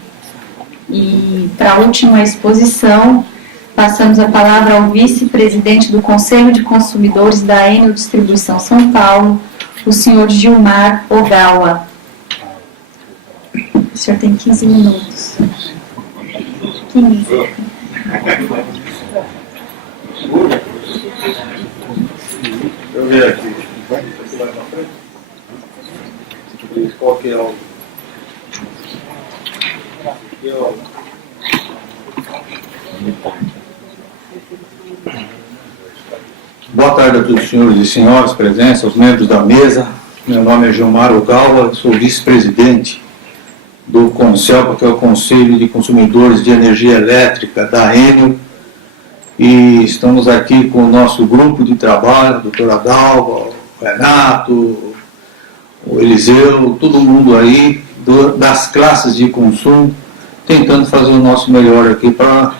E, para a última exposição, passamos a palavra ao vice-presidente do Conselho de Consumidores da Enel Distribuição São Paulo, o senhor Gilmar Ogawa. O senhor tem 15 minutos. 15. Eu ver aqui. Qual que é o... Boa tarde a todos os senhores e senhoras presentes, aos membros da mesa. Meu nome é Gilmar Ogawa, sou vice-presidente do CONCELPA, que é o Conselho de Consumidores de Energia Elétrica da Enel. E estamos aqui com o nosso grupo de trabalho, a doutora Dalva, o Renato, o Eliseu, todo mundo aí das classes de consumo, tentando fazer o nosso melhor aqui para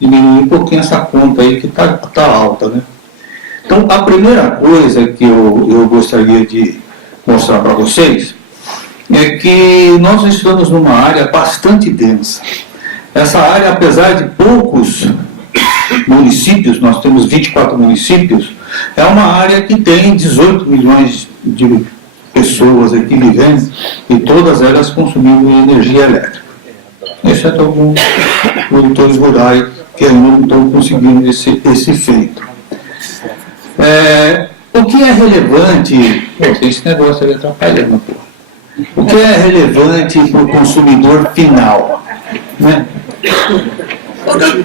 diminuir um pouquinho essa conta aí que está alta, né? Então, a primeira coisa que eu gostaria de mostrar para vocês é que nós estamos numa área bastante densa. Essa área, apesar de poucos municípios, nós temos 24 municípios, é uma área que tem 18 milhões de pessoas aqui vivendo e todas elas consumindo energia elétrica. Exceto alguns produtores rurais que ainda não estão conseguindo esse feito. O que é relevante... esse negócio aí atrapalhando, pô. O que é relevante para o consumidor final? Né?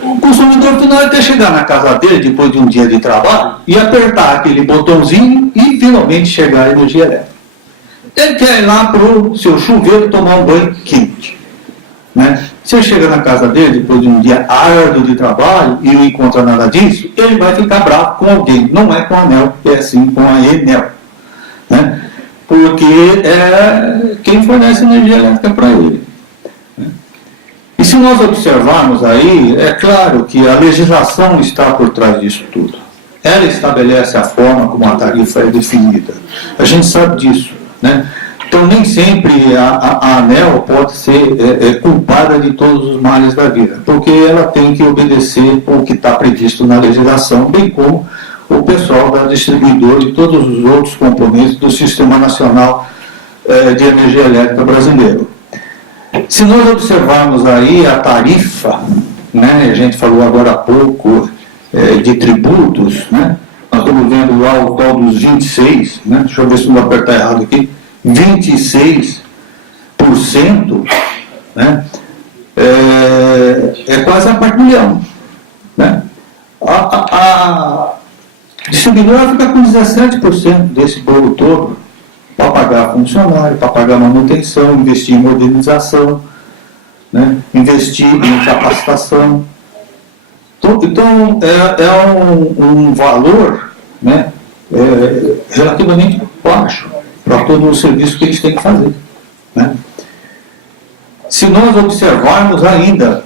O consumidor final quer chegar na casa dele depois de um dia de trabalho e apertar aquele botãozinho e finalmente chegar a energia elétrica. Ele quer ir lá para o seu chuveiro tomar um banho quente. Né? Se ele chega na casa dele depois de um dia árduo de trabalho e não encontra nada disso, ele vai ficar bravo com alguém. Não é com a ANEEL, é sim com a Enel. Né? Porque é quem fornece energia elétrica para ele. E se nós observarmos aí, é claro que a legislação está por trás disso tudo. Ela estabelece a forma como a tarifa é definida. A gente sabe disso, né? Então, nem sempre a ANEEL pode ser culpada de todos os males da vida, porque ela tem que obedecer o que está previsto na legislação, bem como o pessoal da distribuidora e todos os outros componentes do Sistema Nacional de Energia Elétrica brasileiro. Se nós observarmos aí a tarifa, né, a gente falou agora há pouco de tributos, né, nós estamos vendo lá o tal dos 26, né, deixa eu ver se não vou apertar errado aqui, 26%, né, é quase a parte do milhão. Né? A distribuidora fica com 17% desse bolo todo para pagar funcionário, para pagar manutenção, investir em modernização, né? Investir em capacitação. Então, é um valor, né, relativamente baixo para todo o serviço que eles têm que fazer, né? Se nós observarmos ainda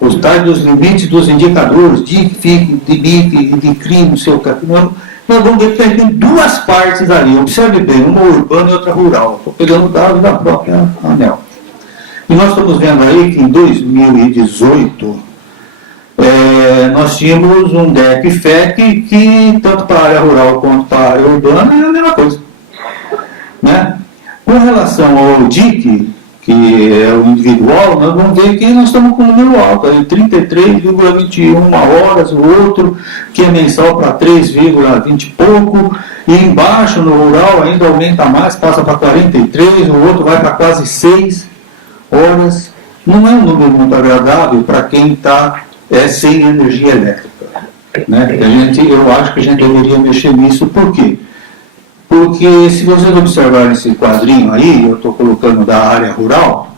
os tais dos limites dos indicadores de FIC, de BIC e de CRI, no seu caminho, nós vamos ver que tem duas partes ali. Observe bem, uma urbana e outra rural. Estou pegando dados da própria ANEEL. E nós estamos vendo aí que em 2018 nós tínhamos um DEC-FEC que tanto para a área rural quanto para a área urbana é a mesma coisa, né? Com relação ao DIC, que é o individual, nós vamos ver que nós estamos com um número alto, aí 33,21 horas, o outro que é mensal para 3,20 e pouco, e embaixo no rural ainda aumenta mais, passa para 43, o outro vai para quase 6 horas. Não é um número muito agradável para quem está sem energia elétrica, né? Eu acho que a gente deveria mexer nisso. Por quê? Porque se vocês observarem esse quadrinho aí, eu estou colocando da área rural,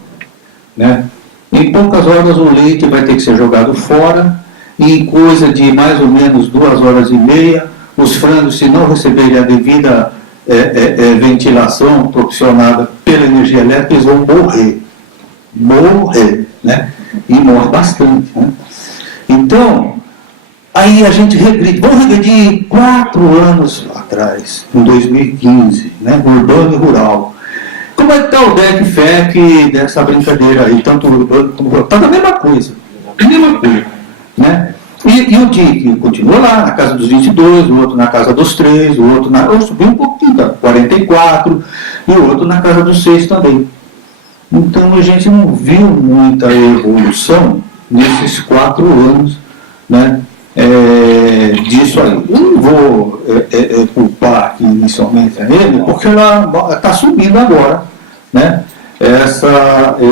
né? Em poucas horas o leite vai ter que ser jogado fora, e em coisa de mais ou menos 2 horas e meia, os frangos, se não receberem a devida ventilação proporcionada pela energia elétrica, eles vão morrer, né? E morre bastante, né? Então, aí a gente regride, vamos regredir 4 anos atrás, em 2015, né, urbano e rural. Como é que está o DEC-FEC dessa brincadeira aí, tanto urbano como rural? Está a mesma coisa, né? E o DIC continua lá, na casa dos 22, o outro na casa dos 3, o outro eu subi um pouquinho, tá? 44, e o outro na casa dos 6 também. Então a gente não viu muita evolução nesses 4 anos, né, disso aí. Eu não vou culpar aqui inicialmente a ele, porque ela está subindo agora, né,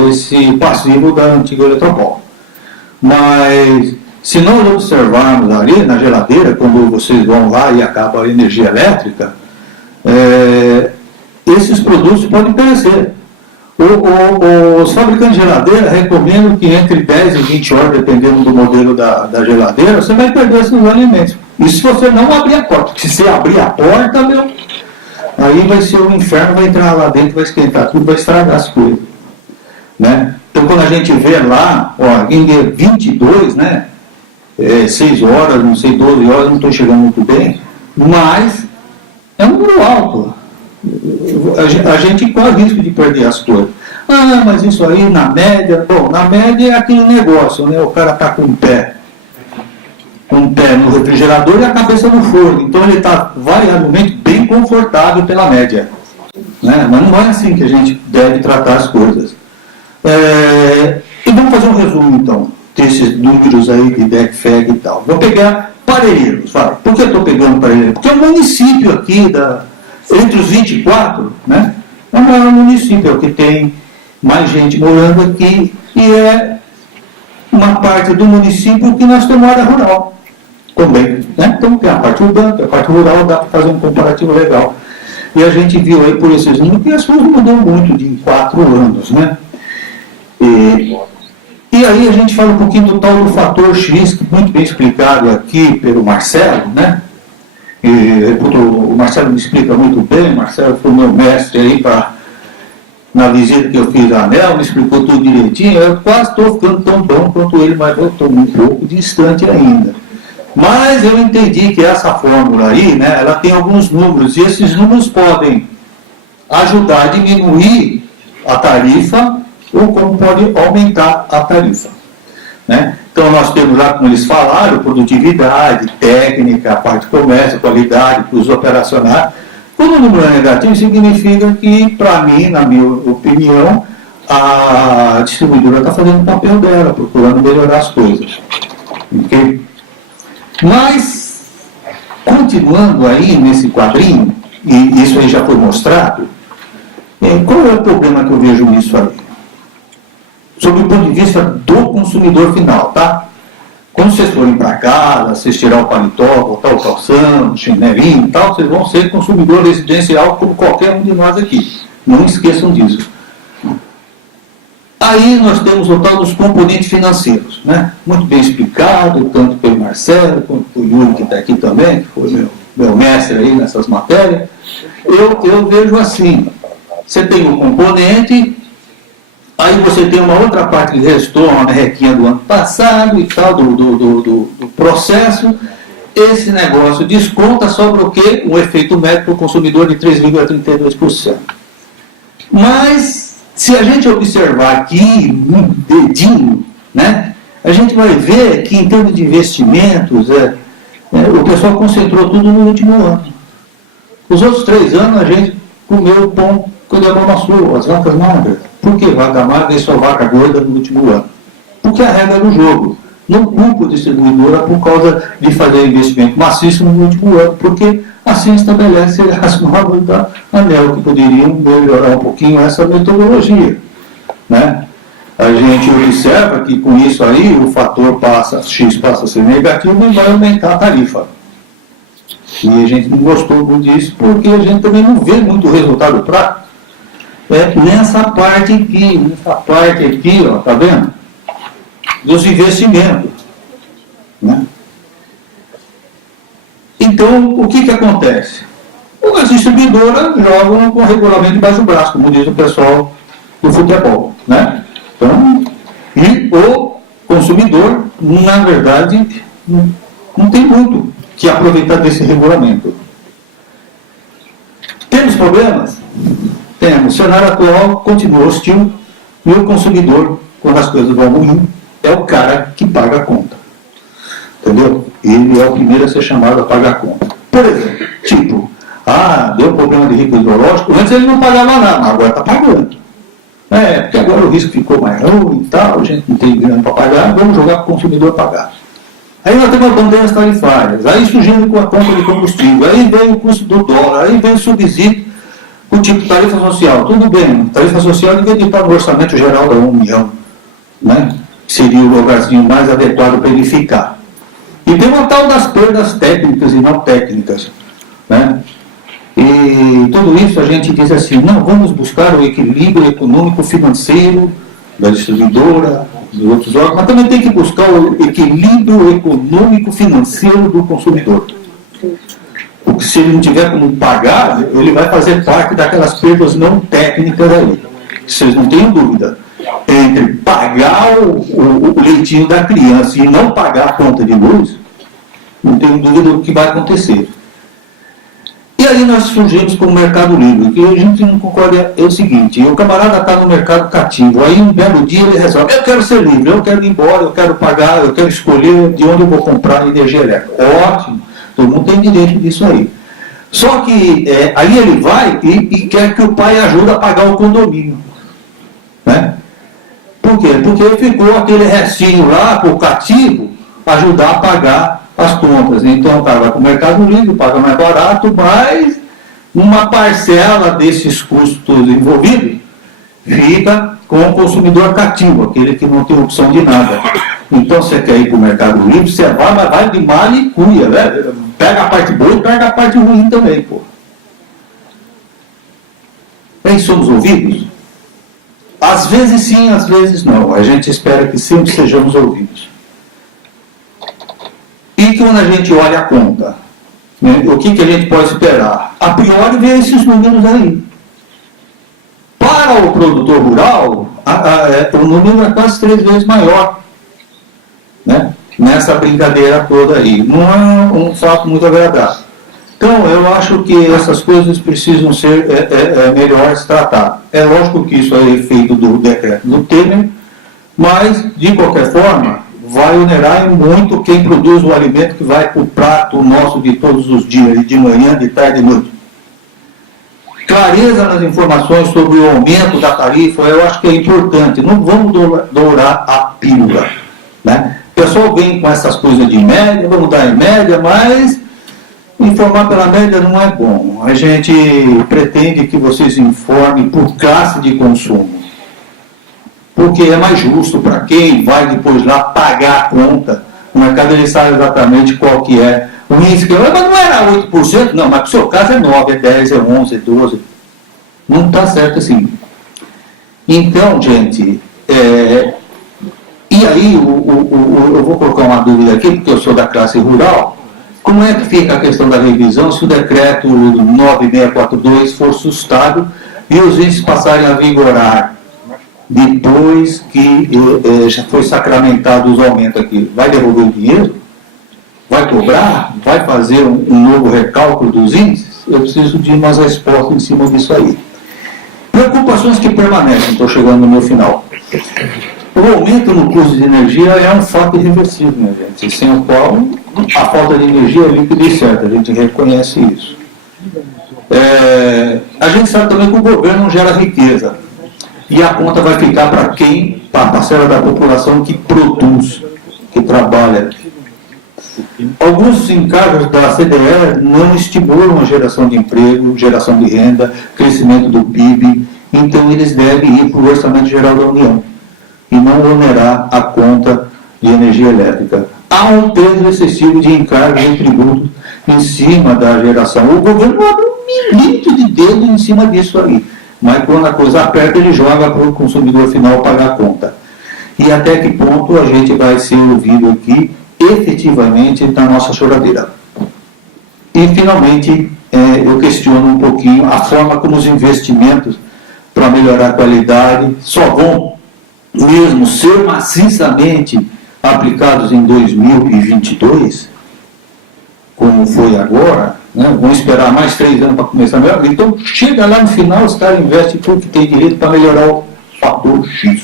esse passivo da antiga Eletropol. Mas se nós observarmos ali na geladeira, quando vocês vão lá e acaba a energia elétrica, esses produtos podem perecer. Os fabricantes de geladeira recomendam que entre 10 e 20 horas, dependendo do modelo da geladeira, você vai perder esses alimentos. E se você não abrir a porta, porque se você abrir a porta, aí vai ser um inferno, vai entrar lá dentro, vai esquentar tudo, vai estragar as coisas, né? Então quando a gente vê lá, em dia 22, né, 6 horas, não sei, 12 horas, não estou chegando muito bem, mas é um número alto. A gente corre o risco de perder as coisas. Mas isso aí na média, bom, na média é aquele negócio, né? O cara está com o pé no refrigerador e a cabeça no forno, então ele está variavelmente bem confortável pela média, né? Mas não é assim que a gente deve tratar as coisas. E vamos fazer um resumo então desses números aí de DEC-FEC e tal. Vou pegar Parelheiros. Por que eu estou pegando Parelheiros? Porque é um município aqui entre os 24, né, é o maior município, é o que tem mais gente morando aqui, e é uma parte do município que nós temos área rural também, né? Então tem a parte urbana, tem a parte rural, dá para fazer um comparativo legal. E a gente viu aí por esses números que as coisas mudam muito de 4 anos, né? E aí a gente fala um pouquinho do tal do fator X, que muito bem explicado aqui pelo Marcelo, né? O Marcelo me explica muito bem. O Marcelo foi meu mestre aí na visita que eu fiz à ANEEL, me explicou tudo direitinho. Eu quase estou ficando tão bom quanto ele, mas eu estou um pouco distante ainda. Mas eu entendi que essa fórmula aí, né, ela tem alguns números, e esses números podem ajudar a diminuir a tarifa ou como pode aumentar a tarifa, né? Então nós temos lá, como eles falaram, produtividade, técnica, a parte de comércio, qualidade, custo operacional. Quando o número é negativo, significa que, para mim, na minha opinião, a distribuidora está fazendo o papel dela, procurando melhorar as coisas. Okay? Mas, continuando aí nesse quadrinho, e isso aí já foi mostrado, qual é o problema que eu vejo nisso aí? Sob o ponto de vista do consumidor final, tá? Quando vocês forem para casa, vocês tirar o paletó, botar o calção, o chinelinho e tal, vocês vão ser consumidor residencial como qualquer um de nós aqui. Não esqueçam disso. Aí nós temos o tal dos componentes financeiros, né? Muito bem explicado, tanto pelo Marcelo, quanto para o Yuri, que está aqui também, que foi meu mestre aí nessas matérias, eu vejo assim, você tem um componente, aí você tem uma outra parte que restou, uma merrequinha do ano passado e tal, do processo, esse negócio desconta, sobra o quê? Um efeito médio para o consumidor de 3,32%. Mas, se a gente observar aqui, no dedinho, né, a gente vai ver que em termos de investimentos, o pessoal concentrou tudo no último ano. Os outros 3 anos a gente comeu o pão com o diabo amassou, as vacas magras. Por que vaca magra e só vaca gorda no último ano? Porque a regra do jogo. Não culpa a distribuidora por causa de fazer investimento maciço no último ano, porque assim estabelece as normas da ANEEL, que poderiam melhorar um pouquinho essa metodologia, né? A gente observa que com isso aí o fator X passa a ser negativo e vai aumentar a tarifa. E a gente não gostou muito disso, porque a gente também não vê muito resultado prático. Nessa parte aqui, ó, tá vendo? Dos investimentos, né? Então, o que acontece? As distribuidoras jogam com o regulamento debaixo do braço, como diz o pessoal do futebol, né? Então, e o consumidor, na verdade, não tem muito que aproveitar desse regulamento. Temos problemas? Temos. O cenário atual continua hostil e o consumidor, quando as coisas vão ruim, é o cara que paga a conta. Entendeu? Ele é o primeiro a ser chamado a pagar a conta. Por exemplo, deu problema de risco hidrológico, antes ele não pagava nada, mas agora está pagando. Porque agora o risco ficou mais ruim e tal, a gente não tem grana para pagar, vamos jogar para o consumidor pagar. Aí nós temos as bandeiras tarifárias, aí surgindo com a compra de combustível, aí vem o custo do dólar, aí vem o subsídio, o tipo de tarifa social. Tudo bem, tarifa social devia estar no orçamento geral da União, né? Seria o lugarzinho mais adequado para ele ficar. E tem uma tal das perdas técnicas e não técnicas, né? E tudo isso a gente diz assim, não, vamos buscar o equilíbrio econômico-financeiro da distribuidora, dos outros órgãos, mas também tem que buscar o equilíbrio econômico-financeiro do consumidor. Porque se ele não tiver como pagar, ele vai fazer parte daquelas perdas não técnicas aí. Vocês não tenham dúvida. Entre pagar o leitinho da criança e não pagar a conta de luz, não tenho dúvida do que vai acontecer. E aí nós surgimos com o Mercado Livre, que a gente não concorda, é o seguinte, o camarada está no mercado cativo, aí um belo dia ele resolve, eu quero ser livre, eu quero ir embora, eu quero pagar, eu quero escolher de onde eu vou comprar energia elétrica. Ótimo, todo mundo tem direito disso aí. Só que aí ele vai e quer que o pai ajude a pagar o condomínio. Né? Por quê? Porque ficou aquele restinho lá, por cativo, ajudar a pagar as contas. Então o cara vai para o Mercado Livre, paga mais barato, mas uma parcela desses custos envolvidos fica com o consumidor cativo, aquele que não tem opção de nada. Então você quer ir para o Mercado Livre, você vai de malha e cuia, né? Pega a parte boa e pega a parte ruim também, pô. Aí somos ouvidos? Às vezes sim, às vezes não. A gente espera que sempre sejamos ouvidos. E quando a gente olha a conta, né, o que a gente pode esperar? A priori, vem esses números aí. Para o produtor rural, o número é quase 3 vezes maior. Né, nessa brincadeira toda aí. Não é um fato muito agradável. Então, eu acho que essas coisas precisam ser melhores tratadas. É lógico que isso é efeito do decreto do Temer, mas, de qualquer forma, vai onerar muito quem produz o alimento que vai para o prato nosso de todos os dias, de manhã, de tarde e de noite. Clareza nas informações sobre o aumento da tarifa, eu acho que é importante. Não vamos dourar a pílula. Né? O pessoal vem com essas coisas de média, vamos dar em média, mas informar pela média não é bom. A gente pretende que vocês informem por classe de consumo. Porque é mais justo para quem vai depois lá pagar a conta. O mercado ele sabe exatamente qual que é o índice. Mas não era 8%? Não, mas para o seu caso é 9%, é 10%, é 11%, é 12%. Não está certo assim. Então, gente, e aí eu vou colocar uma dúvida aqui, porque eu sou da classe rural, como é que fica a questão da revisão se o decreto 9642 for sustado e os índices passarem a vigorar depois que já foi sacramentado os aumentos aqui? Vai devolver o dinheiro? Vai cobrar? Vai fazer um novo recálculo dos índices? Eu preciso de umas respostas em cima disso aí. Preocupações que permanecem, estou chegando no meu final. O aumento no custo de energia é um fato irreversível, minha gente, sem o qual a falta de energia é líquida e certa, a gente reconhece isso. A gente sabe também que o governo não gera riqueza, e a conta vai ficar para quem? Para a parcela da população que produz, que trabalha. Alguns encargos da CDE não estimulam a geração de emprego, geração de renda, crescimento do PIB, então eles devem ir para o Orçamento Geral da União e não onerar a conta de energia elétrica. Há um peso excessivo de encargos e tributos em cima da geração. O governo abre um milímetro de dedo em cima disso aí, mas quando a coisa aperta, ele joga para o consumidor final pagar a conta. E até que ponto a gente vai ser ouvido aqui efetivamente na nossa choradeira. E, finalmente, eu questiono um pouquinho a forma como os investimentos para melhorar a qualidade só vão mesmo ser maciçamente aplicados em 2022, como foi agora, né? Vão esperar mais 3 anos para começar a melhorar. Então, chega lá no final, os caras investem tudo que tem direito para melhorar o fator X.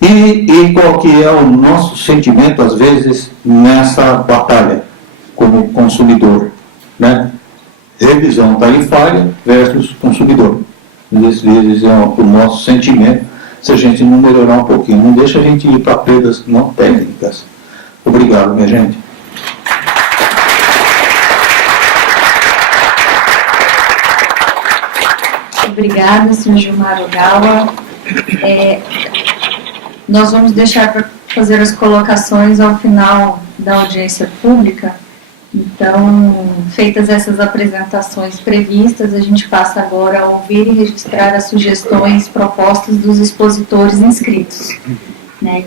E qual que é o nosso sentimento, às vezes, nessa batalha, como consumidor, né? Revisão tarifária versus consumidor. Às vezes é o nosso sentimento, se a gente não melhorar um pouquinho. Não deixa a gente ir para perdas não técnicas. Obrigado, minha gente. Obrigada, senhor Gilmar Ogawa. Nós vamos deixar para fazer as colocações ao final da audiência pública. Então, feitas essas apresentações previstas, a gente passa agora a ouvir e registrar as sugestões propostas dos expositores inscritos.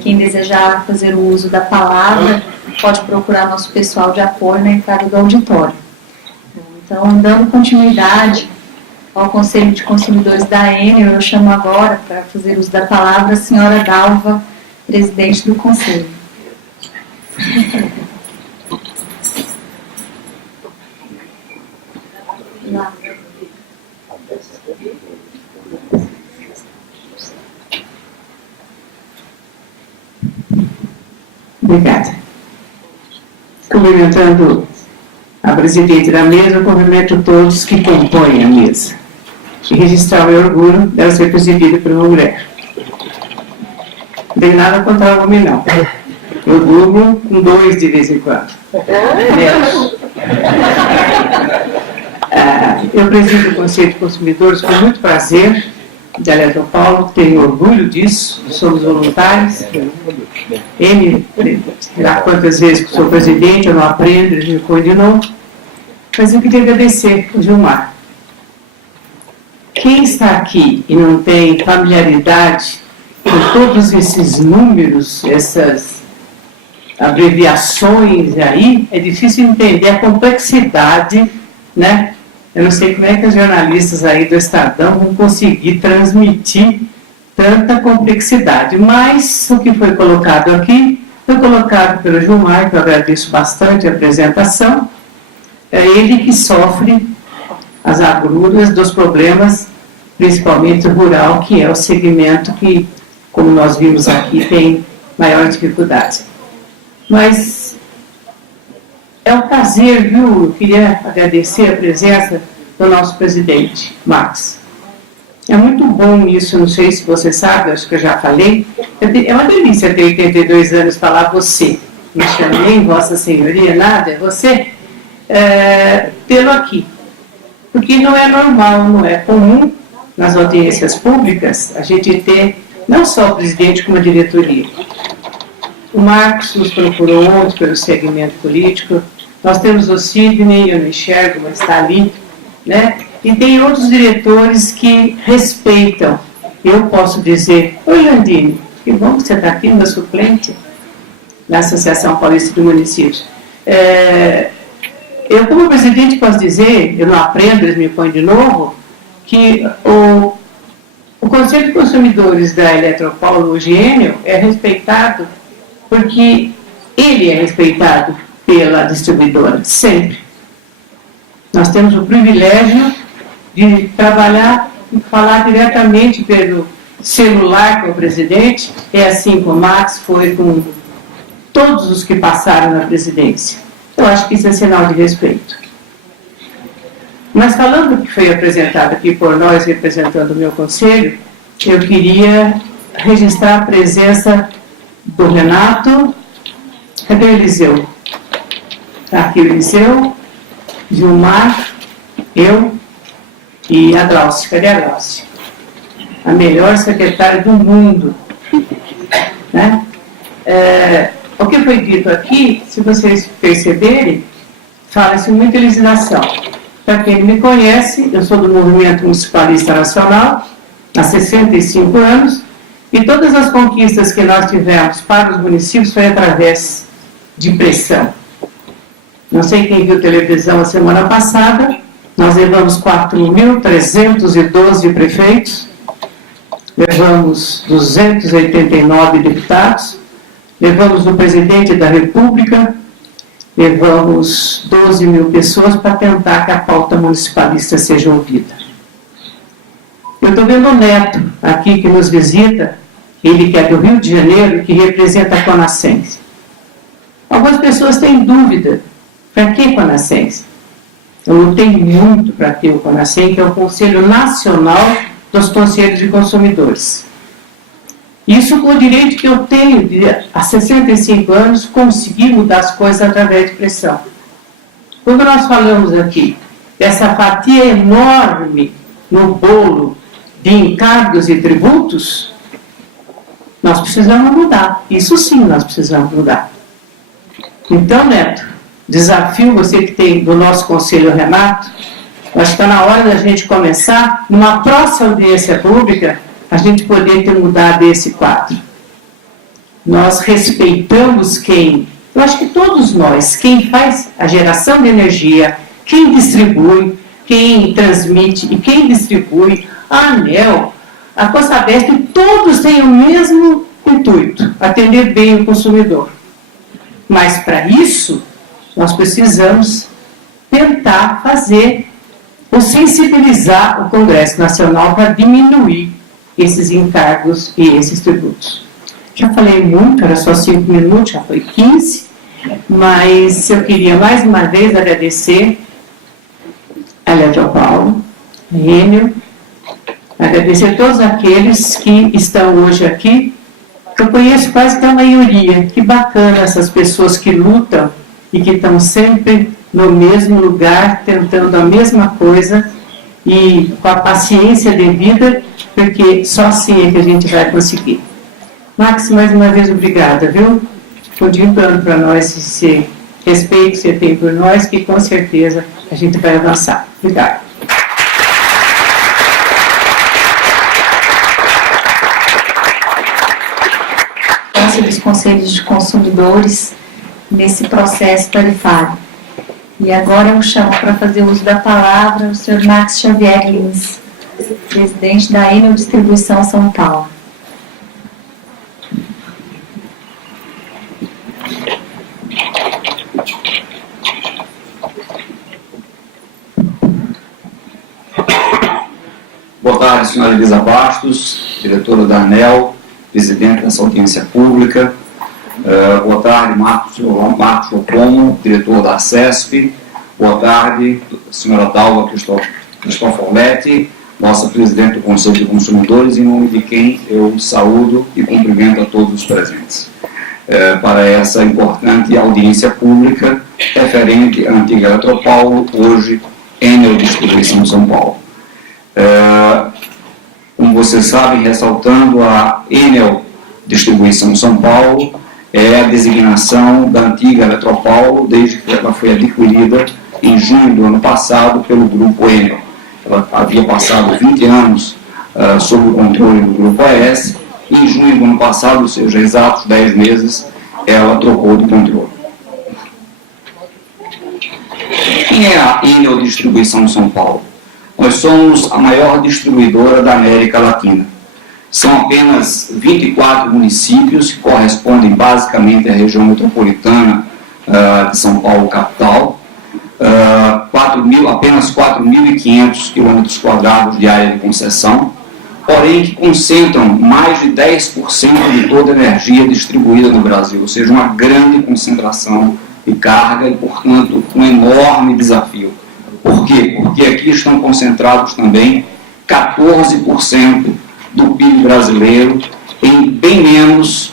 Quem desejar fazer o uso da palavra pode procurar nosso pessoal de apoio na entrada do auditório. Então, dando continuidade ao Conselho de Consumidores da Enel, eu chamo agora, para fazer uso da palavra, a senhora Dalva, presidente do Conselho. Obrigada. Cumprimentando a presidente da mesa, cumprimento todos que compõem a mesa. E registrar o meu orgulho dela ser presidida por uma mulher. Não tem nada contra o homem, não. Eu durmo com 2 de vez em quando. Eu presido o Conselho de Consumidores com muito prazer, de Aleta Paulo, tenho orgulho disso, somos voluntários. Ele, lá quantas vezes que sou presidente, eu não aprendo, ele me põe de novo. Mas eu queria agradecer o Gilmar. Quem está aqui e não tem familiaridade com todos esses números, essas abreviações aí, é difícil entender a complexidade, né? Eu não sei como é que os jornalistas aí do Estadão vão conseguir transmitir tanta complexidade, mas o que foi colocado aqui foi colocado pelo Gilmar, que eu agradeço bastante a apresentação. É ele que sofre as agruras dos problemas, principalmente rural, que é o segmento que, como nós vimos aqui, tem maior dificuldade. Mas é um prazer, viu? Eu queria agradecer a presença do nosso presidente, Max. É muito bom isso, não sei se você sabe, acho que eu já falei. É uma delícia ter 82 anos e falar você. Não chama nem Vossa Senhoria, nada, é você. Tê-lo aqui. Porque não é normal, não é comum nas audiências públicas a gente ter não só o presidente como a diretoria. O Marcos nos procurou ontem pelo segmento político. Nós temos o Sidney, eu não enxergo, mas está ali, né? E tem outros diretores que respeitam. Eu posso dizer, oi Landine, que bom que você está aqui, meu suplente. na Associação Paulista de Municípios. Eu, como presidente, posso dizer, eu não aprendo, eles me põem de novo, que o Conselho de Consumidores da Eletropaulo, hoje Enel, é respeitado porque ele é respeitado pela distribuidora, sempre. Nós temos o privilégio de trabalhar e falar diretamente pelo celular com o presidente, é assim com o Max, foi com todos os que passaram na presidência. Eu acho que isso é sinal de respeito. Mas falando do que foi apresentado aqui por nós, representando o meu conselho, eu queria registrar a presença do Renato. Cadê o Eliseu? Está aqui o Eliseu, Gilmar, eu e a Glaucia. Cadê a Glaucia? A melhor secretária do mundo. Né? O que foi dito aqui, se vocês perceberem, fala-se muito em legislação. Para quem me conhece, eu sou do Movimento Municipalista Nacional, há 65 anos, e todas as conquistas que nós tivemos para os municípios foi através de pressão. Não sei quem viu televisão a semana passada, nós levamos 4.312 prefeitos, levamos 289 deputados, levamos o presidente da República, levamos 12 mil pessoas para tentar que a pauta municipalista seja ouvida. Eu estou vendo o Neto aqui que nos visita, ele que é do Rio de Janeiro, que representa a Conascense. Algumas pessoas têm dúvida, para que Conascense? Eu lutei muito para ter o Conascense, que é o Conselho Nacional dos Conselhos de Consumidores. Isso com o direito que eu tenho de, há 65 anos, conseguir mudar as coisas através de pressão. Quando nós falamos aqui dessa fatia enorme no bolo de encargos e tributos, nós precisamos mudar. Isso sim nós precisamos mudar. Então, Neto, desafio você que tem do nosso Conselho Renato, acho que está na hora da gente começar, numa próxima audiência pública, a gente poder ter mudado esse quadro. Nós respeitamos quem, eu acho que todos nós, quem faz a geração de energia, quem distribui, quem transmite e quem distribui, a ANEEL, a COSABESP, todos têm o mesmo intuito, atender bem o consumidor. Mas para isso, nós precisamos tentar fazer ou sensibilizar o Congresso Nacional para diminuir esses encargos e esses tributos. Já falei muito, era só 5 minutos, já foi 15, mas eu queria mais uma vez agradecer a Eletropaulo, a Enel, agradecer a todos aqueles que estão hoje aqui. Eu conheço quase que a maioria. Que bacana essas pessoas que lutam e que estão sempre no mesmo lugar, tentando a mesma coisa e com a paciência devida, porque só assim é que a gente vai conseguir. Max, mais uma vez, obrigada, viu? Continuando para nós esse respeito que você tem por nós, que com certeza a gente vai avançar. Obrigada. Dos Conselhos de Consumidores nesse processo tarifário. E agora eu chamo para fazer uso da palavra o senhor Max Xavier Lins, presidente da Enel Distribuição São Paulo. Boa tarde, senhora Elisa Bastos, diretora da ANEEL, presidente dessa audiência pública. Boa tarde, Marcos Ocomo, diretor da ACESP. Boa tarde, senhora Dalva Cristofoletti, nossa presidente do Conselho de Consumidores, em nome de quem eu saúdo e cumprimento a todos os presentes. Para essa importante audiência pública referente à antiga Eletropaulo, hoje Enel Distribuição São Paulo. Como vocês sabem, ressaltando, a Enel Distribuição São Paulo é a designação da antiga Eletropaulo, desde que ela foi adquirida em junho do ano passado pelo Grupo Enel. Ela havia passado 20 anos sob o controle do Grupo AES, e em junho do ano passado, ou seja, exatos 10 meses, ela trocou de controle. Quem é a Enel Distribuição São Paulo? Nós somos a maior distribuidora da América Latina. São apenas 24 municípios que correspondem basicamente à região metropolitana de São Paulo, capital. Apenas 4.500 km² de área de concessão, porém que concentram mais de 10% de toda a energia distribuída no Brasil, ou seja, uma grande concentração de carga e, portanto, um enorme desafio. Por quê? Porque aqui estão concentrados também 14% do PIB brasileiro em bem menos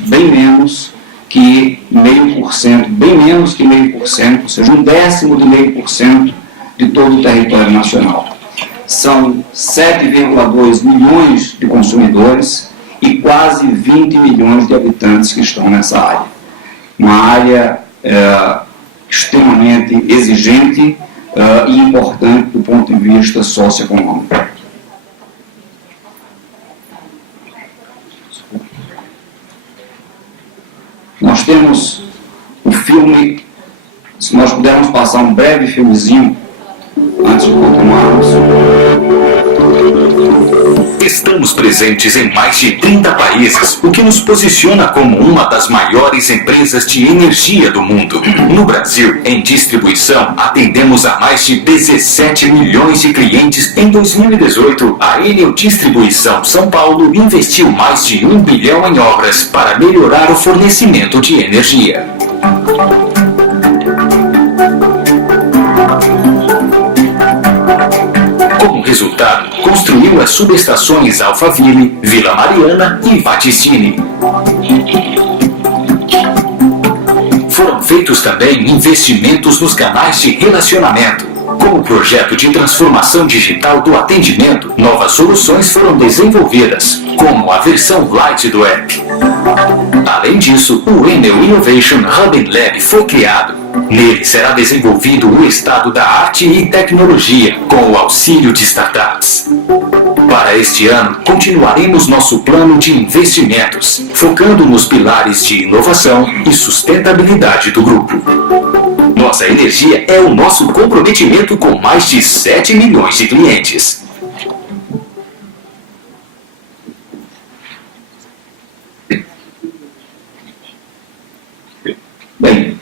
que 0,5%, ou seja, 1/10% de todo o território nacional. São 7,2 milhões de consumidores e quase 20 milhões de habitantes que estão nessa área. Uma área extremamente exigente e importante do ponto de vista socioeconômico. Nós temos o filme, se nós pudermos passar um breve filmezinho antes de continuarmos. Estamos presentes em mais de 30 países, o que nos posiciona como uma das maiores empresas de energia do mundo. No Brasil, em distribuição, atendemos a mais de 17 milhões de clientes. Em 2018, a Enel Distribuição São Paulo investiu mais de 1 bilhão em obras para melhorar o fornecimento de energia. Como resultado, construiu as subestações Alphaville, Vila Mariana e Batistini. Foram feitos também investimentos nos canais de relacionamento. Com o projeto de transformação digital do atendimento, novas soluções foram desenvolvidas, como a versão Lite do app. Além disso, o Enel Innovation Hub and Lab foi criado. Nele será desenvolvido o estado da arte e tecnologia, com o auxílio de startups. Para este ano, continuaremos nosso plano de investimentos, focando nos pilares de inovação e sustentabilidade do grupo. Nossa energia é o nosso comprometimento com mais de 7 milhões de clientes. Bem,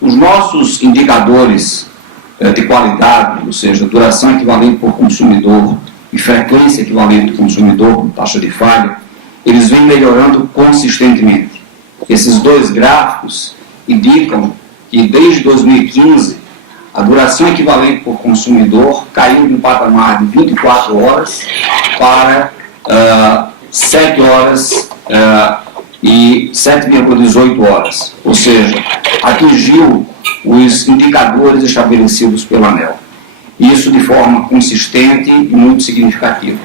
os nossos indicadores de qualidade, ou seja, duração equivalente por consumidor e frequência equivalente por consumidor, taxa de falha, eles vêm melhorando consistentemente. Esses dois gráficos indicam que desde 2015 a duração equivalente por consumidor caiu de um patamar de 24 horas para 7 horas e 7,18 horas, ou seja, atingiu os indicadores estabelecidos pela ANEEL. Isso de forma consistente e muito significativa.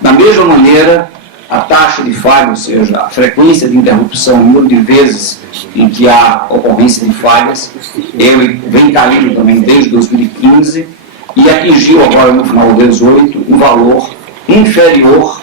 Da mesma maneira, a taxa de falha, ou seja, a frequência de interrupção, o número de vezes em que há ocorrência de falhas, ele vem caindo também desde 2015 e atingiu agora no final de 2018 um valor inferior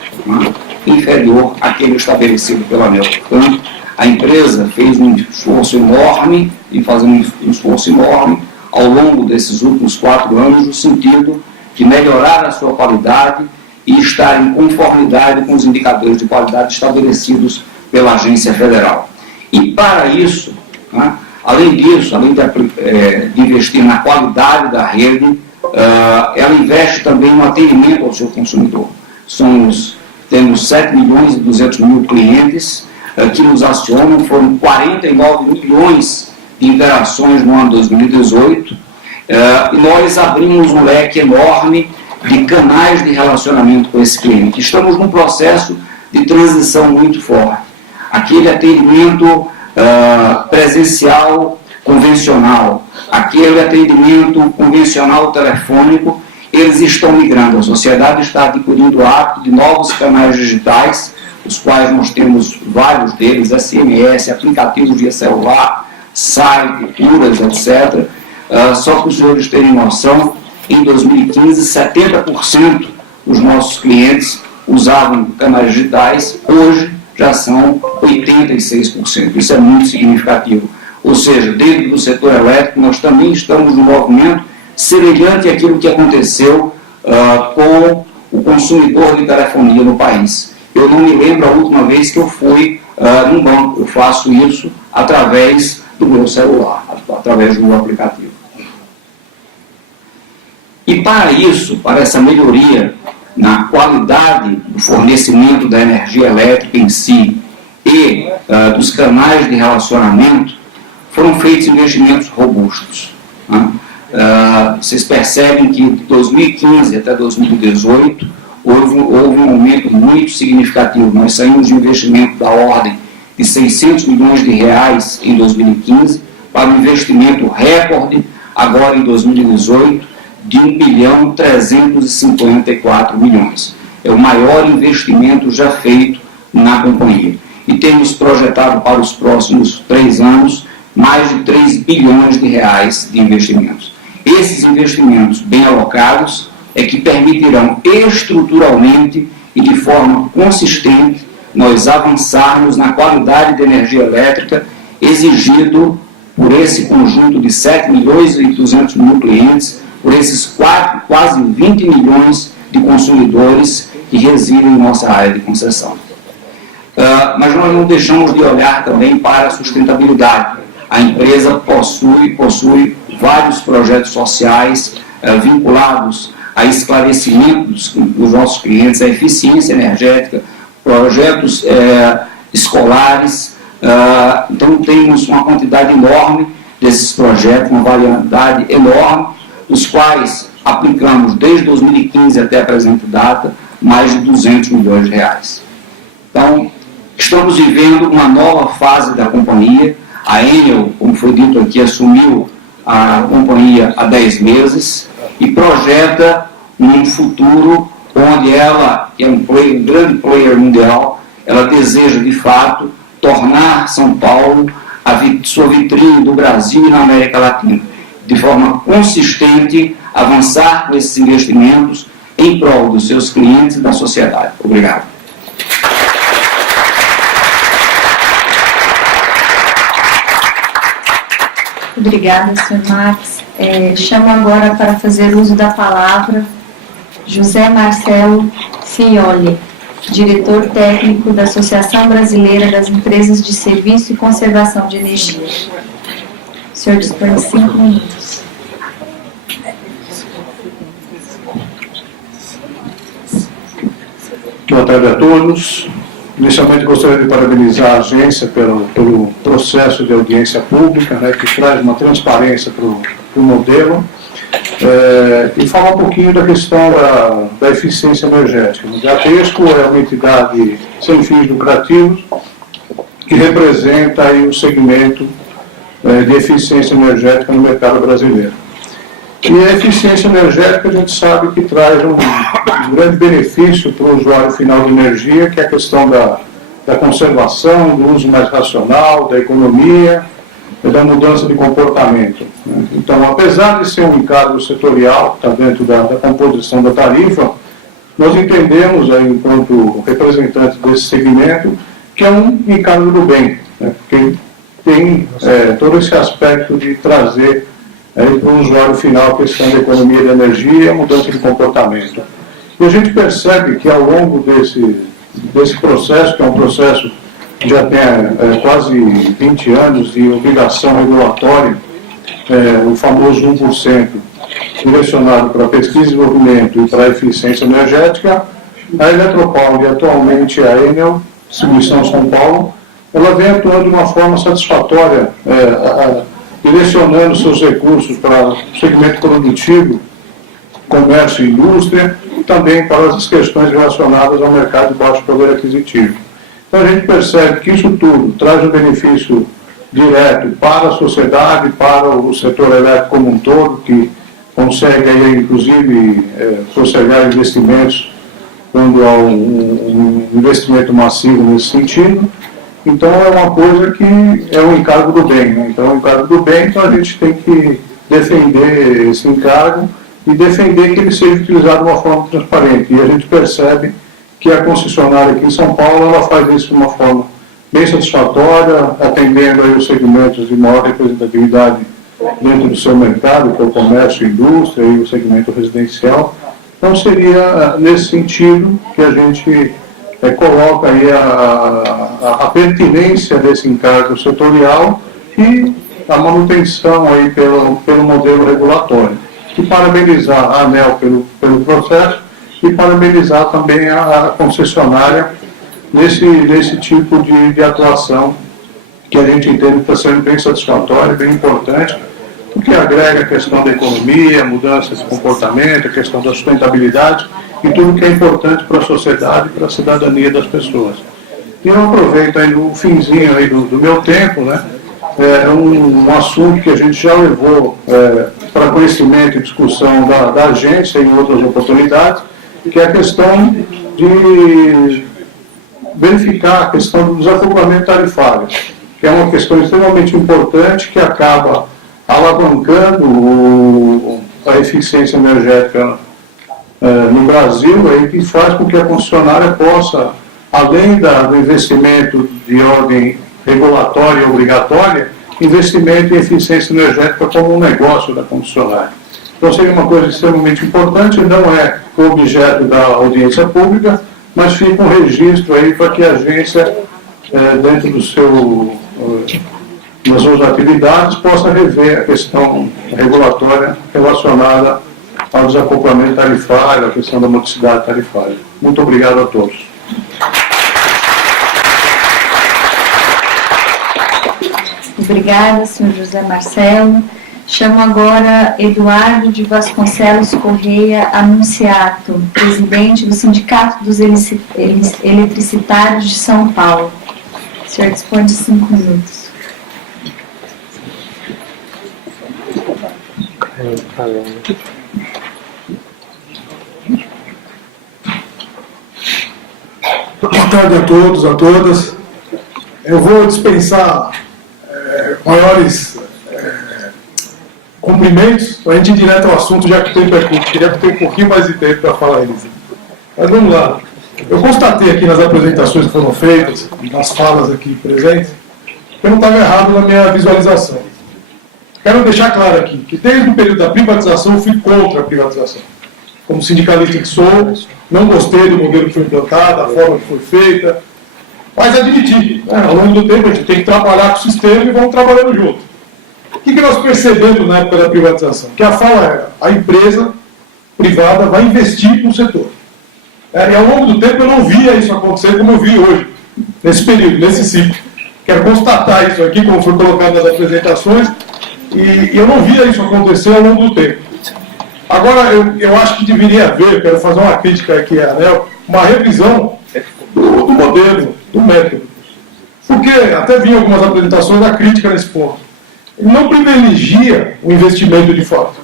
àquele estabelecido pela ANEEL. Portanto, a empresa fez um esforço enorme e fazendo um esforço enorme ao longo desses últimos 4 anos no sentido de melhorar a sua qualidade e estar em conformidade com os indicadores de qualidade estabelecidos pela Agência Federal. E para isso, além disso, além de investir na qualidade da rede, ela investe também no atendimento ao seu consumidor. Temos 7 milhões e 200 mil clientes que nos acionam, foram 49 milhões de interações no ano 2018, e nós abrimos um leque enorme de canais de relacionamento com esse cliente. Estamos num processo de transição muito forte. Aquele atendimento presencial convencional, aquele atendimento convencional telefônico, eles estão migrando. A sociedade está adquirindo o hábito de novos canais digitais, os quais nós temos vários deles, SMS, aplicativos via celular, site, curas, etc. Só para os senhores terem noção, em 2015, 70% dos nossos clientes usavam canais digitais, hoje já são 86%. Isso é muito significativo. Ou seja, dentro do setor elétrico, nós também estamos num movimento semelhante àquilo que aconteceu com o consumidor de telefonia no país. Eu não me lembro a última vez que eu fui num banco. Eu faço isso através do meu celular, através do meu aplicativo. E para isso, para essa melhoria na qualidade do fornecimento da energia elétrica em si e dos canais de relacionamento, foram feitos investimentos robustos. Vocês percebem que de 2015 até 2018 houve um aumento muito significativo. Nós saímos de investimento da ordem de 600 milhões de reais em 2015 para um investimento recorde agora em 2018 de 1.354 bilhões. É o maior investimento já feito na companhia. E temos projetado para os próximos 3 anos mais de 3 bilhões de reais de investimentos. Esses investimentos bem alocados é que permitirão estruturalmente e de forma consistente nós avançarmos na qualidade de energia elétrica exigido por esse conjunto de 7 milhões e 200 mil clientes, por esses quase 20 milhões de consumidores que residem em nossa área de concessão. Mas nós não deixamos de olhar também para a sustentabilidade. A empresa possui vários projetos sociais vinculados a esclarecimento dos nossos clientes, a eficiência energética, projetos escolares. Então temos uma quantidade enorme desses projetos, uma variedade enorme, dos quais aplicamos desde 2015 até a presente data mais de 200 milhões de reais. Então, estamos vivendo uma nova fase da companhia. A Enel, como foi dito aqui, assumiu a companhia há 10 meses e projeta um futuro onde ela, que é um grande player mundial, ela deseja, de fato, tornar São Paulo sua vitrine do Brasil e na América Latina. De forma consistente, avançar com esses investimentos em prol dos seus clientes e da sociedade. Obrigado. Obrigada, Sr. Max. Chamo agora para fazer uso da palavra José Marcelo Fioli, diretor técnico da Associação Brasileira das Empresas de Serviço e Conservação de Energia. O senhor dispõe de 5 minutos. Boa tarde a todos. Inicialmente gostaria de parabenizar a agência pelo processo de audiência pública, que traz uma transparência para o modelo, e falar um pouquinho da questão da eficiência energética. A Bradesco é uma entidade sem fins lucrativos que representa aí o segmento de eficiência energética no mercado brasileiro. E a eficiência energética a gente sabe que traz um grande benefício para o usuário final de energia, que é a questão da conservação, do uso mais racional, da economia e da mudança de comportamento. Então, apesar de ser um encargo setorial, que está dentro da composição da tarifa, nós entendemos, aí, enquanto representantes desse segmento, que é um encargo do bem, porque tem todo esse aspecto de trazer para o usuário final a questão da economia de energia e a mudança de comportamento. E a gente percebe que ao longo desse processo, que é um processo que já tem quase 20 anos de obrigação regulatória, o famoso 1%, direcionado para pesquisa e desenvolvimento e para a eficiência energética, a Eletropaulo e atualmente a Enel, Distribuição São Paulo, ela vem atuando de uma forma satisfatória, direcionando seus recursos para o segmento produtivo, comércio e indústria, e também para as questões relacionadas ao mercado de baixo poder aquisitivo. Então a gente percebe que isso tudo traz um benefício direto para a sociedade, para o setor elétrico como um todo, que consegue aí, inclusive sossegar investimentos quando há um investimento massivo nesse sentido. Então é uma coisa que é um encargo do bem. Então é um encargo do bem, então a gente tem que defender esse encargo e defender que ele seja utilizado de uma forma transparente. E a gente percebe que a concessionária aqui em São Paulo ela faz isso de uma forma bem satisfatória, atendendo aí os segmentos de maior representatividade dentro do seu mercado, que é o comércio, a indústria e o segmento residencial. Então seria nesse sentido que a gente coloca aí a pertinência desse encargo setorial e a manutenção aí pelo modelo regulatório. E parabenizar a ANEEL pelo processo e parabenizar também a concessionária nesse tipo de atuação que a gente entende que está sendo bem satisfatória, bem importante, porque agrega a questão da economia, mudança de comportamento, a questão da sustentabilidade e tudo que é importante para a sociedade e para a cidadania das pessoas. E eu aproveito aí no finzinho aí do meu tempo, né, um assunto que a gente já levou para conhecimento e discussão da agência em outras oportunidades, que é a questão de verificar a questão do desacoplamento tarifário, que é uma questão extremamente importante que acaba alavancando a eficiência energética no Brasil, aí, que faz com que a concessionária possa, além do investimento de ordem regulatória e obrigatória, investimento em eficiência energética como um negócio da concessionária. Então seria uma coisa extremamente importante, não é o objeto da audiência pública, mas fica um registro aí para que a agência, dentro das suas atividades, possa rever a questão regulatória relacionada ao desacoplamento tarifário, a questão da modicidade tarifária. Muito obrigado a todos. Obrigada, senhor José Marcelo. Chamo agora Eduardo de Vasconcelos Correia Anunciato, presidente do Sindicato dos Eletricitários de São Paulo. O senhor dispõe de 5 minutos. Boa tarde a todos, a todas. Eu vou dispensar maiores cumprimentos, para a gente ir direto ao assunto, já que o tempo é curto. Queria ter um pouquinho mais de tempo para falar isso. Mas vamos lá. Eu constatei aqui nas apresentações que foram feitas, nas falas aqui presentes, que eu não estava errado na minha visualização. Quero deixar claro aqui que desde o período da privatização eu fui contra a privatização. Como sindicalista que sou, não gostei do modelo que foi implantado, da forma que foi feita, mas admiti, né, ao longo do tempo a gente tem que trabalhar com o sistema e vamos trabalhando junto. O que nós percebemos na época da privatização? Que a fala era, a empresa privada vai investir no setor. E ao longo do tempo eu não via isso acontecer como eu vi hoje, nesse período, nesse ciclo. Quero constatar isso aqui, como foi colocado nas apresentações, e eu não via isso acontecer ao longo do tempo. Agora, eu acho que deveria haver, quero fazer uma crítica aqui à ANEEL, uma revisão do modelo, do método. Porque até vi algumas apresentações da crítica nesse ponto. Ele não privilegia o investimento de fato.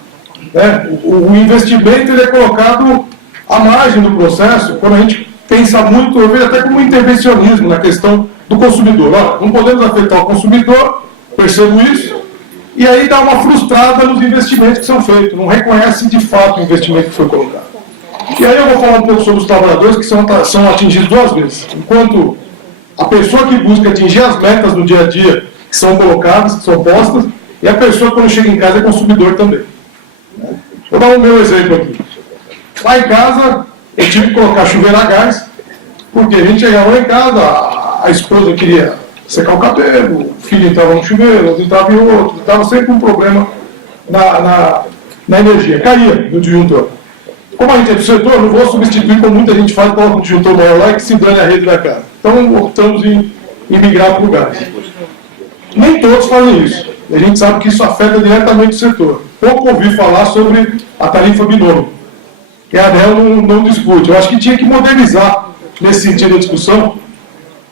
Né? O investimento ele é colocado à margem do processo, quando a gente pensa muito, eu vejo até como um intervencionismo na questão do consumidor. Olha, não podemos afetar o consumidor, percebo isso, e aí dá uma frustrada nos investimentos que são feitos, não reconhece de fato o investimento que foi colocado. E aí eu vou falar um pouco sobre os trabalhadores que são atingidos duas vezes. Enquanto a pessoa que busca atingir as metas do dia a dia, que são colocadas, que são postas, e a pessoa quando chega em casa é consumidor também. Vou dar o meu exemplo aqui. Lá em casa, eu tive que colocar chuveiro a gás, porque a gente chegava lá em casa, a esposa queria secar o cabelo, o filho entrava no chuveiro, outro entrava em outro, estava sempre um problema na energia, caía no disjuntor. Como a gente é do setor, não vou substituir como muita gente faz, coloca um disjuntor maior lá e que se dane a rede da casa. Então optamos em migrar para o gás. Nem todos fazem isso. A gente sabe que isso afeta diretamente o setor. Pouco ouvi falar sobre a tarifa binômio, que a ANEEL não discute. Eu acho que tinha que modernizar nesse sentido a discussão,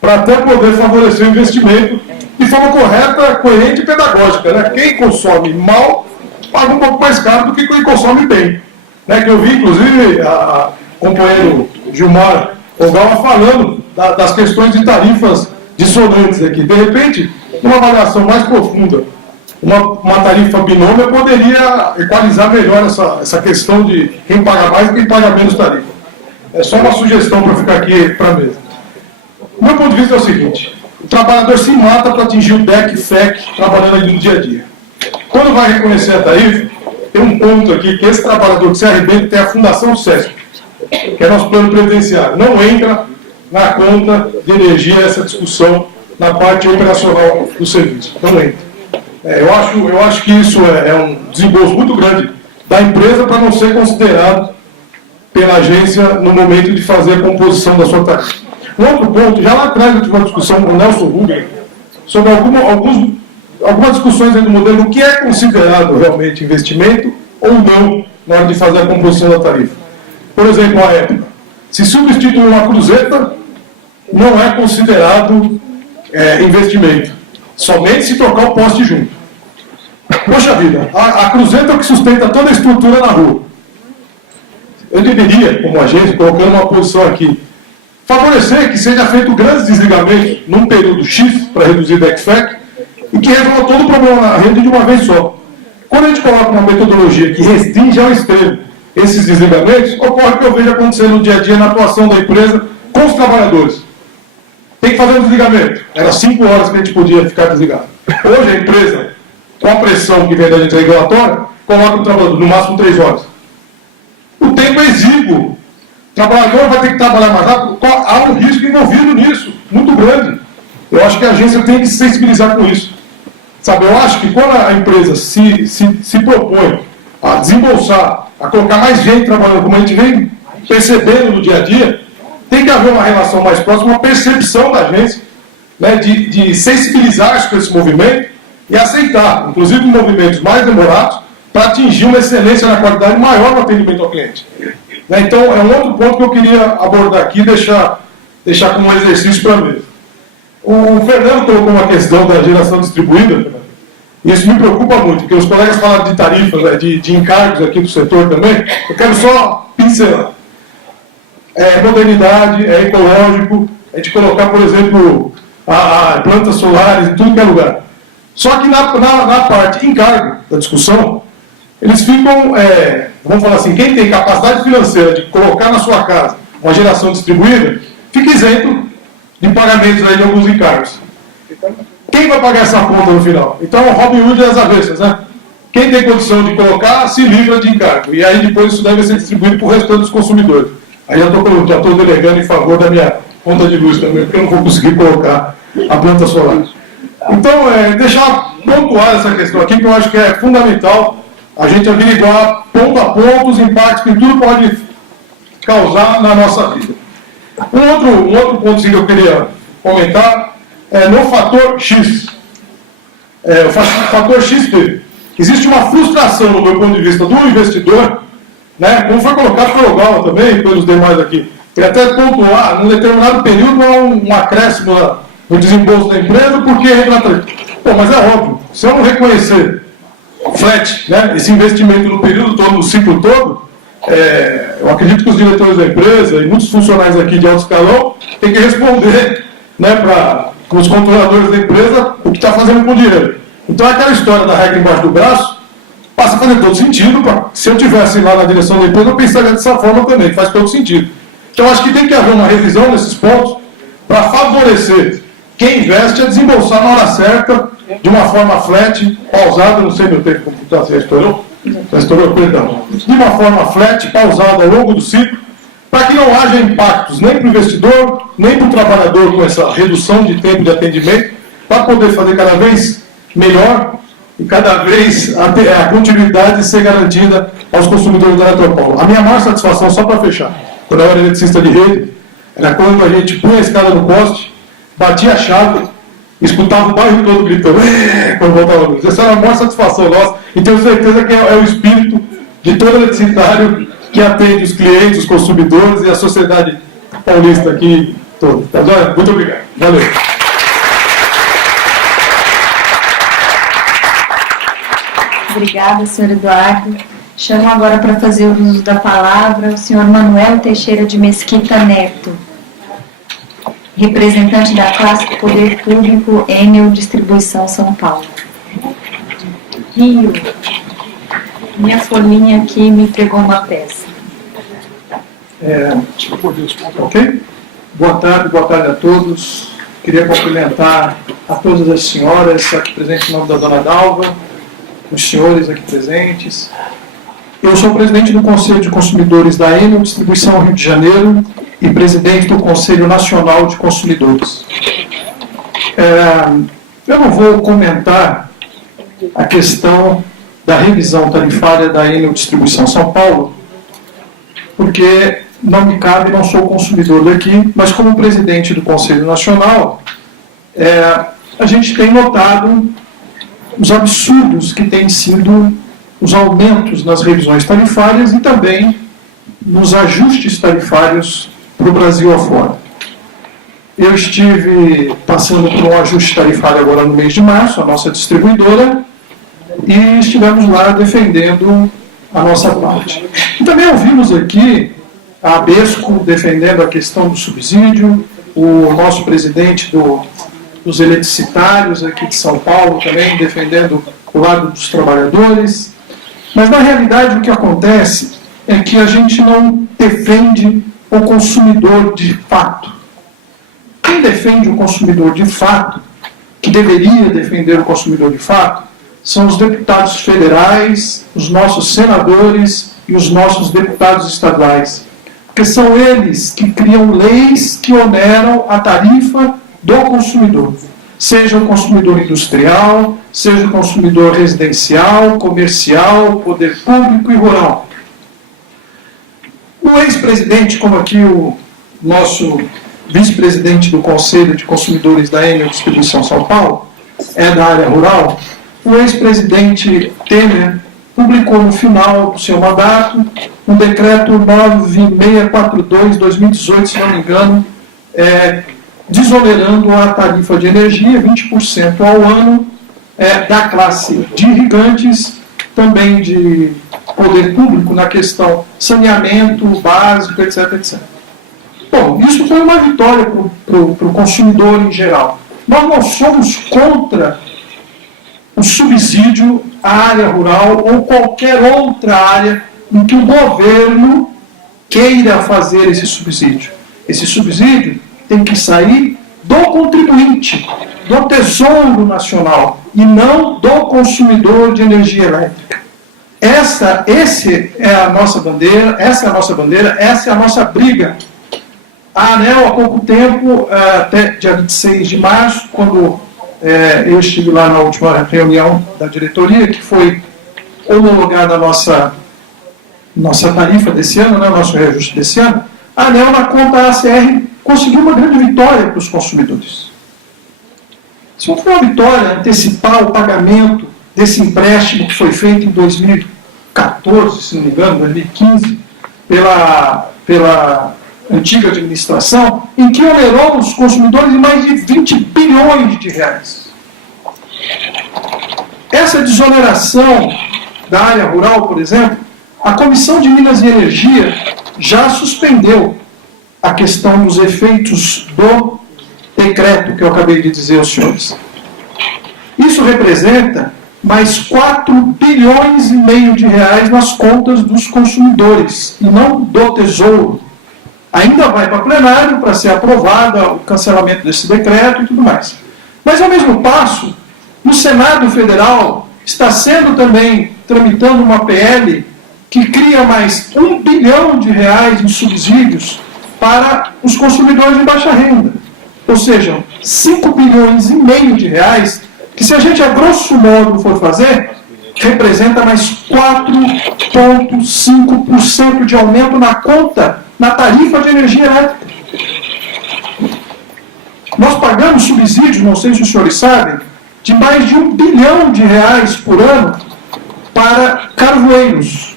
para até poder favorecer o investimento de forma correta, coerente e pedagógica. Né? Quem consome mal paga um pouco mais caro do que quem consome bem. Né? Que eu vi, inclusive, a companheiro Gilmar Ogawa falando das questões de tarifas dissonantes aqui. De repente, uma avaliação mais profunda, uma tarifa binômia poderia equalizar melhor essa questão de quem paga mais e quem paga menos tarifa. É só uma sugestão para ficar aqui para a mesa. O meu ponto de vista é o seguinte: o trabalhador se mata para atingir o DEC, FEC, trabalhando ali no dia a dia. Quando vai reconhecer a tarifa, tem um ponto aqui que esse trabalhador que se arrebenta tem a Fundação SESP, que é nosso plano previdenciário. Não entra na conta de energia essa discussão na parte operacional do serviço. Não entra. Eu acho que isso é um desembolso muito grande da empresa para não ser considerado pela agência no momento de fazer a composição da sua tarifa. Um outro ponto, já lá atrás eu tive uma discussão com o Nelson Rubens sobre algumas discussões dentro do modelo do que é considerado realmente investimento ou não na hora de fazer a composição da tarifa. Por exemplo, a época, se substituir uma cruzeta, não é considerado investimento, somente se trocar o poste junto. Poxa vida, a cruzeta é o que sustenta toda a estrutura na rua. Eu deveria, como agência, colocando uma posição aqui, favorecer que seja feito grandes desligamentos num período X para reduzir o DEC-FEC e que resolva todo o problema na rede de uma vez só. Quando a gente coloca uma metodologia que restringe ao extremo esses desligamentos, ocorre o que eu vejo acontecer no dia a dia na atuação da empresa com os trabalhadores. Tem que fazer um desligamento. Era 5 horas que a gente podia ficar desligado. Hoje a empresa, com a pressão que vem da gente regulatória, coloca o trabalhador no máximo 3 horas. O tempo é exíguo. O trabalhador vai ter que trabalhar mais rápido. Há um risco envolvido nisso, muito grande. Eu acho que a agência tem que se sensibilizar com isso. Sabe, eu acho que quando a empresa se propõe a desembolsar, a colocar mais gente trabalhando, como a gente vem percebendo no dia a dia, tem que haver uma relação mais próxima, uma percepção da agência, né, de sensibilizar-se com esse movimento e aceitar, inclusive movimentos mais demorados, para atingir uma excelência na qualidade maior no atendimento ao cliente. Né, então, é um outro ponto que eu queria abordar aqui e deixar como um exercício para a mesa. O Fernando colocou uma questão da geração distribuída, e isso me preocupa muito, porque os colegas falaram de tarifas, de encargos aqui do setor também. Eu quero só pincelar. É modernidade, é ecológico, é de colocar, por exemplo, a plantas solares em tudo que é lugar. Só que na parte encargo da discussão, eles ficam, vamos falar assim, quem tem capacidade financeira de colocar na sua casa uma geração distribuída, fica isento de pagamentos aí de alguns encargos. Quem vai pagar essa conta no final? Então, o Robin Hood é as avessas, né? Quem tem condição de colocar, se livra de encargo. E aí depois isso deve ser distribuído para o restante dos consumidores. Aí já estou delegando em favor da minha conta de luz também, porque eu não vou conseguir colocar a planta solar. Então, deixar pontuar essa questão aqui, que eu acho que é fundamental a gente averiguar ponto a ponto os impactos que tudo pode causar na nossa vida. Um outro ponto que eu queria comentar é no fator X. O fator XP. Existe uma frustração, no meu ponto de vista, do investidor, né, como foi colocado pelo Gala também e pelos demais aqui. Ele até pontuar, num determinado período, há um acréscimo no desembolso da empresa, porque Pô, mas é óbvio, se eu não reconhecer flat, né, esse investimento no período todo, no ciclo todo, eu acredito que os diretores da empresa e muitos funcionários aqui de alto escalão têm que responder, né, para os controladores da empresa o que está fazendo com o dinheiro. Então aquela história da regra embaixo do braço passa a fazer todo sentido. Se eu estivesse lá na direção da empresa, eu pensaria dessa forma também, faz todo sentido. Então acho que tem que haver uma revisão nesses pontos para favorecer quem investe a desembolsar na hora certa, de uma forma flat, pausada, não sei meu tempo como está, você estourou? Já estourou, perdão. De uma forma flat, pausada ao longo do ciclo, para que não haja impactos nem para o investidor, nem para o trabalhador com essa redução de tempo de atendimento, para poder fazer cada vez melhor e cada vez a continuidade ser garantida aos consumidores da Eletropaulo. A minha maior satisfação, só para fechar, quando eu era eletricista de rede, era quando a gente punha a escada no poste, batia a chave, escutava o bairro todo gritando, quando voltava a luz. Essa era a maior satisfação nossa, e tenho certeza que é o espírito de todo eletricitário que atende os clientes, os consumidores e a sociedade paulista aqui toda. Tá, muito obrigado. Valeu. Obrigada, senhor Eduardo. Chamo agora para fazer o uso da palavra o senhor Manuel Teixeira de Mesquita Neto, representante da classe do Poder Público, Enel Distribuição São Paulo. Rio, minha folhinha aqui me entregou uma peça. Ok? Boa tarde a todos. Queria cumprimentar a todas as senhoras aqui presentes em nome da dona Dalva, os senhores aqui presentes. Eu sou presidente do Conselho de Consumidores da Enel Distribuição Rio de Janeiro e presidente do Conselho Nacional de Consumidores. Eu não vou comentar a questão da revisão tarifária da Enel Distribuição São Paulo, porque não me cabe, não sou consumidor daqui, mas como presidente do Conselho Nacional, a gente tem notado os absurdos que têm sido os aumentos nas revisões tarifárias e também nos ajustes tarifários para o Brasil afora. Eu estive passando por um ajuste tarifário agora no mês de março, a nossa distribuidora, e estivemos lá defendendo a nossa parte. E também ouvimos aqui a ABESCO defendendo a questão do subsídio, o nosso presidente dos eletricitários aqui de São Paulo também defendendo o lado dos trabalhadores. Mas, na realidade, o que acontece é que a gente não defende o consumidor de fato. Quem defende o consumidor de fato, que deveria defender o consumidor de fato, são os deputados federais, os nossos senadores e os nossos deputados estaduais. Porque são eles que criam leis que oneram a tarifa do consumidor. Seja o consumidor industrial, seja o consumidor residencial, comercial, poder público e rural. O ex-presidente, como aqui o nosso vice-presidente do Conselho de Consumidores da Enel Distribuição São Paulo, é da área rural, o ex-presidente Temer publicou no final do seu mandato um decreto 9642/2018, se não me engano, desonerando a tarifa de energia 20% ao ano da classe de irrigantes, também de poder público na questão saneamento básico, etc, etc. Bom, isso foi uma vitória para o consumidor em geral. Nós não somos contra o subsídio à área rural ou qualquer outra área em que o governo queira fazer esse subsídio. Esse subsídio tem que sair do contribuinte, do Tesouro Nacional, e não do consumidor de energia elétrica. Essa é a nossa bandeira, essa é a nossa briga. A ANEL, há pouco tempo, até dia 26 de março, quando eu estive lá na última reunião da diretoria, que foi homologada a nossa tarifa desse ano, né, o nosso reajuste desse ano, a ANEL, na conta ACR, conseguiu uma grande vitória para os consumidores. Se não for uma vitória antecipar o pagamento desse empréstimo que foi feito em 2014, se não me engano, 2015, pela antiga administração, em que onerou os consumidores em mais de 20 bilhões de reais. Essa desoneração da área rural, por exemplo, a Comissão de Minas e Energia já suspendeu a questão dos efeitos do decreto que eu acabei de dizer aos senhores. Isso representa mais 4 bilhões e meio de reais nas contas dos consumidores, e não do Tesouro. Ainda vai para plenário para ser aprovado o cancelamento desse decreto e tudo mais. Mas, ao mesmo passo, no Senado Federal está sendo também tramitando uma PL que cria mais 1 bilhão de reais em subsídios para os consumidores de baixa renda. Ou seja, 5 bilhões e meio de reais, que se a gente a grosso modo for fazer, representa mais 4,5% de aumento na conta, na tarifa de energia elétrica. Nós pagamos subsídios, não sei se os senhores sabem, de mais de 1 bilhão de reais por ano para carvoeiros.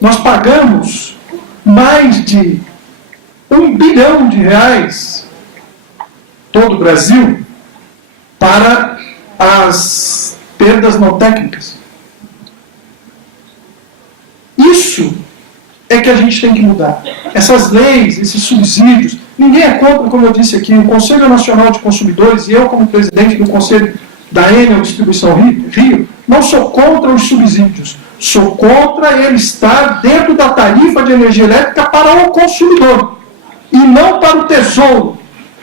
Nós pagamos mais de 1 bilhão de reais, todo o Brasil, para as perdas não técnicas. Isso é que a gente tem que mudar. Essas leis, esses subsídios, ninguém é contra, como eu disse aqui, o Conselho Nacional de Consumidores e eu, como presidente do Conselho da Enel Distribuição Rio, não sou contra os subsídios. Sou contra ele estar dentro da tarifa de energia elétrica para o consumidor e não para o tesouro.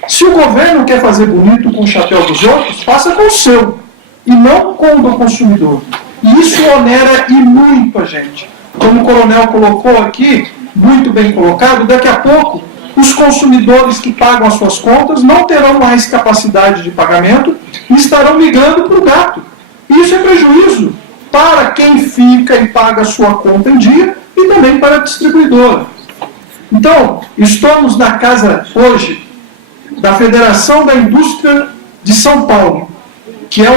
Se o governo quer fazer bonito com o chapéu dos outros, faça com o seu e não com o do consumidor. E isso onera e muito a gente. Como o coronel colocou aqui, muito bem colocado, daqui a pouco os consumidores que pagam as suas contas não terão mais capacidade de pagamento e estarão migrando para o gato. Isso é prejuízo para quem fica e paga a sua conta em dia e também para a distribuidora. Então, estamos na casa hoje da Federação da Indústria de São Paulo, que é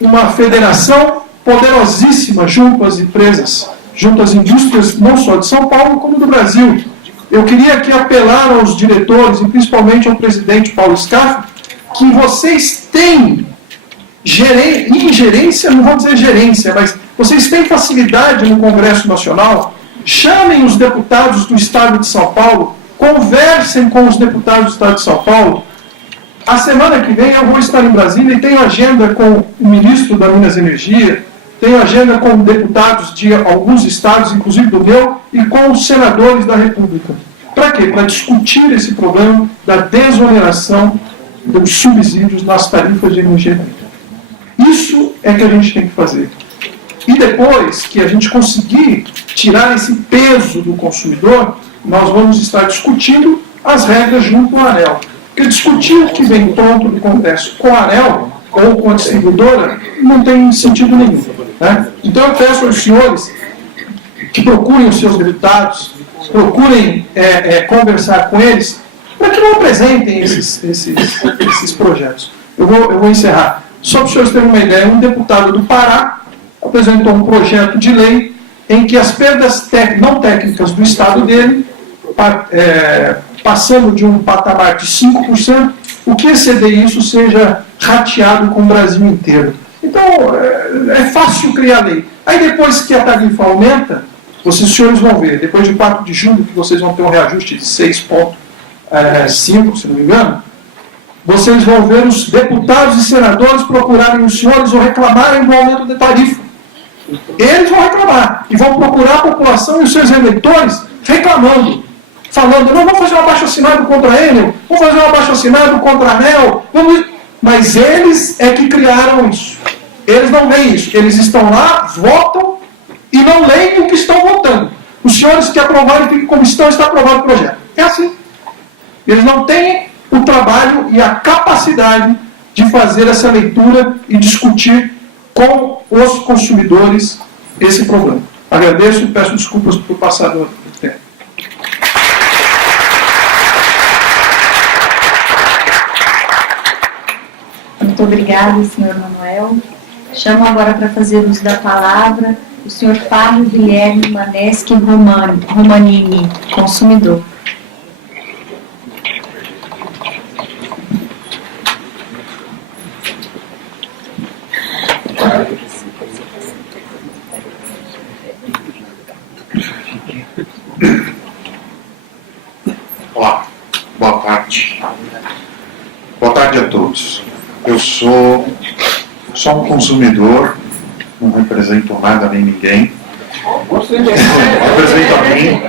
uma federação poderosíssima junto às empresas, junto às indústrias não só de São Paulo, como do Brasil. Eu queria aqui apelar aos diretores, e principalmente ao presidente Paulo Scaff, que vocês têm ingerência, não vou dizer gerência, mas vocês têm facilidade no Congresso Nacional, chamem os deputados do Estado de São Paulo, conversem com os deputados do Estado de São Paulo. A semana que vem eu vou estar em Brasília e tenho agenda com o ministro da Minas e Energia, tenho agenda com deputados de alguns estados, inclusive do meu, e com os senadores da República. Para quê? Para discutir esse problema da desoneração dos subsídios nas tarifas de energia elétrica. Isso é que a gente tem que fazer. E depois que a gente conseguir tirar esse peso do consumidor, nós vamos estar discutindo as regras junto ao ANEEL. Porque discutir o que vem pronto do Congresso com a ANEEL ou com a distribuidora não tem sentido nenhum. Né? Então eu peço aos senhores que procurem os seus deputados, procurem conversar com eles, para que não apresentem esses projetos. Eu vou encerrar. Só para os senhores terem uma ideia, um deputado do Pará apresentou um projeto de lei em que as perdas não técnicas do Estado dele, passando de um patamar de 5%, o que exceder isso seja rateado com o Brasil inteiro. Então, é fácil criar lei. Aí depois que a tarifa aumenta, os senhores vão ver, depois de 4 de julho, que vocês vão ter um reajuste de 6,5%, se não me engano, vocês vão ver os deputados e senadores procurarem os senhores ou reclamarem do aumento da tarifa. Eles vão reclamar e vão procurar a população e os seus eleitores reclamando, falando, não, vamos fazer um abaixo-assinado contra a Enel, vamos fazer um abaixo-assinado contra a ANEEL, mas eles é que criaram isso. Eles não veem isso. Eles estão lá, votam e não leem o que estão votando. Os senhores que aprovaram, ficam como estão, está aprovado o projeto. É assim. Eles não têm o trabalho e a capacidade de fazer essa leitura e discutir com os consumidores esse problema. Agradeço e peço desculpas por passar do tempo. Muito obrigada, senhor Manuel. Chamo agora para fazer uso da palavra o senhor Fábio Guilherme Maneschi Romanini, consumidor. Olá, boa tarde. Boa tarde a todos. Eu sou só um consumidor, não represento nada nem ninguém. Represento a mim.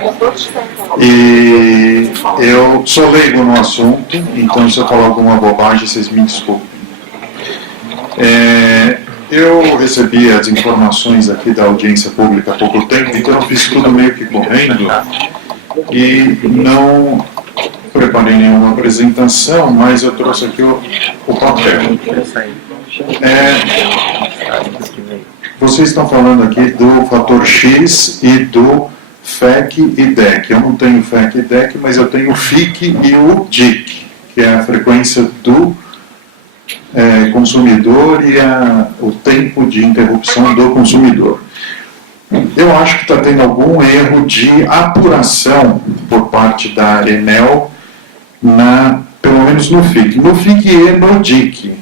E eu sou leigo no assunto, então se eu falar alguma bobagem, vocês me desculpem. Eu recebi as informações aqui da audiência pública há pouco tempo, então eu fiz tudo meio que correndo e não preparei nenhuma apresentação, mas eu trouxe aqui o papel. Vocês estão falando aqui do fator X e do FEC e DEC. Eu não tenho FEC e DEC, mas eu tenho o FIC e o DIC, que é a frequência do consumidor e o tempo de interrupção do consumidor. Eu acho que está tendo algum erro de apuração por parte da Enel, pelo menos no FIC. No FIC e no DIC.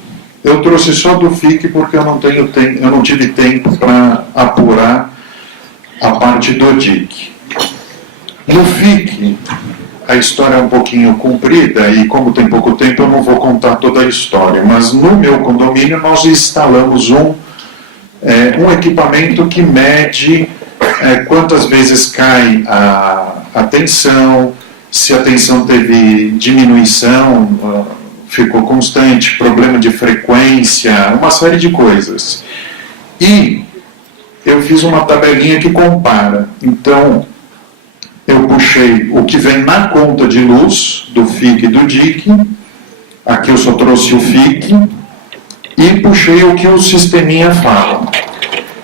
Eu trouxe só do FIC porque eu não tive tempo para apurar a parte do DIC. No FIC, a história é um pouquinho comprida e como tem pouco tempo eu não vou contar toda a história, mas no meu condomínio nós instalamos um equipamento que mede quantas vezes cai a tensão, se a tensão teve diminuição, ficou constante, problema de frequência, uma série de coisas. E eu fiz uma tabelinha que compara. Então, eu puxei o que vem na conta de luz do FIC e do DIC, aqui eu só trouxe o FIC, e puxei o que o sisteminha fala.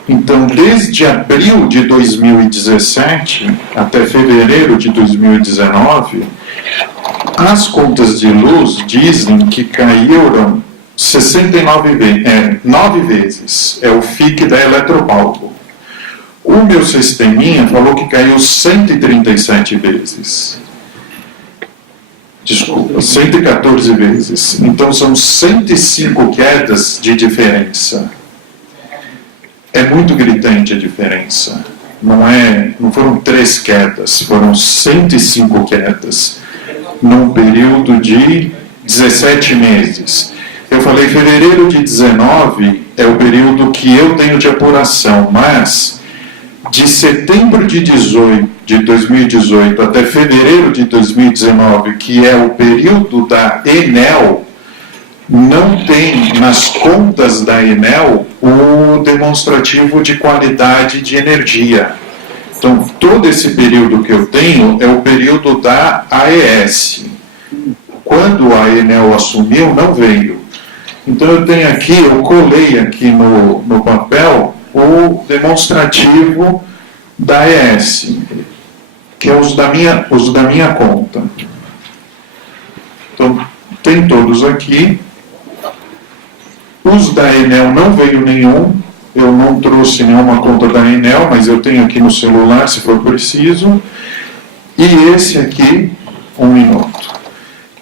Então, desde abril de 2017 até fevereiro de 2019, as contas de luz dizem que caíram 9 vezes. É o FIC da Eletropaulo. O meu sisteminha falou que caiu 137 vezes. Desculpa, 114 vezes. Então, são 105 quedas de diferença. É muito gritante a diferença. Não foram 3 quedas, foram 105 quedas num período de 17 meses. Eu falei, fevereiro de 19 é o período que eu tenho de apuração, mas de setembro de 2018 até fevereiro de 2019, que é o período da Enel, não tem nas contas da Enel o demonstrativo de qualidade de energia. Então, todo esse período que eu tenho é o período da AES. Quando a Enel assumiu, não veio. Então, eu tenho aqui, eu colei aqui no papel o demonstrativo da AES, que é os da minha conta. Então, tem todos aqui. Os da Enel não veio nenhum, eu não trouxe nenhuma conta da Enel, mas eu tenho aqui no celular, se for preciso. E esse aqui, 1 minuto.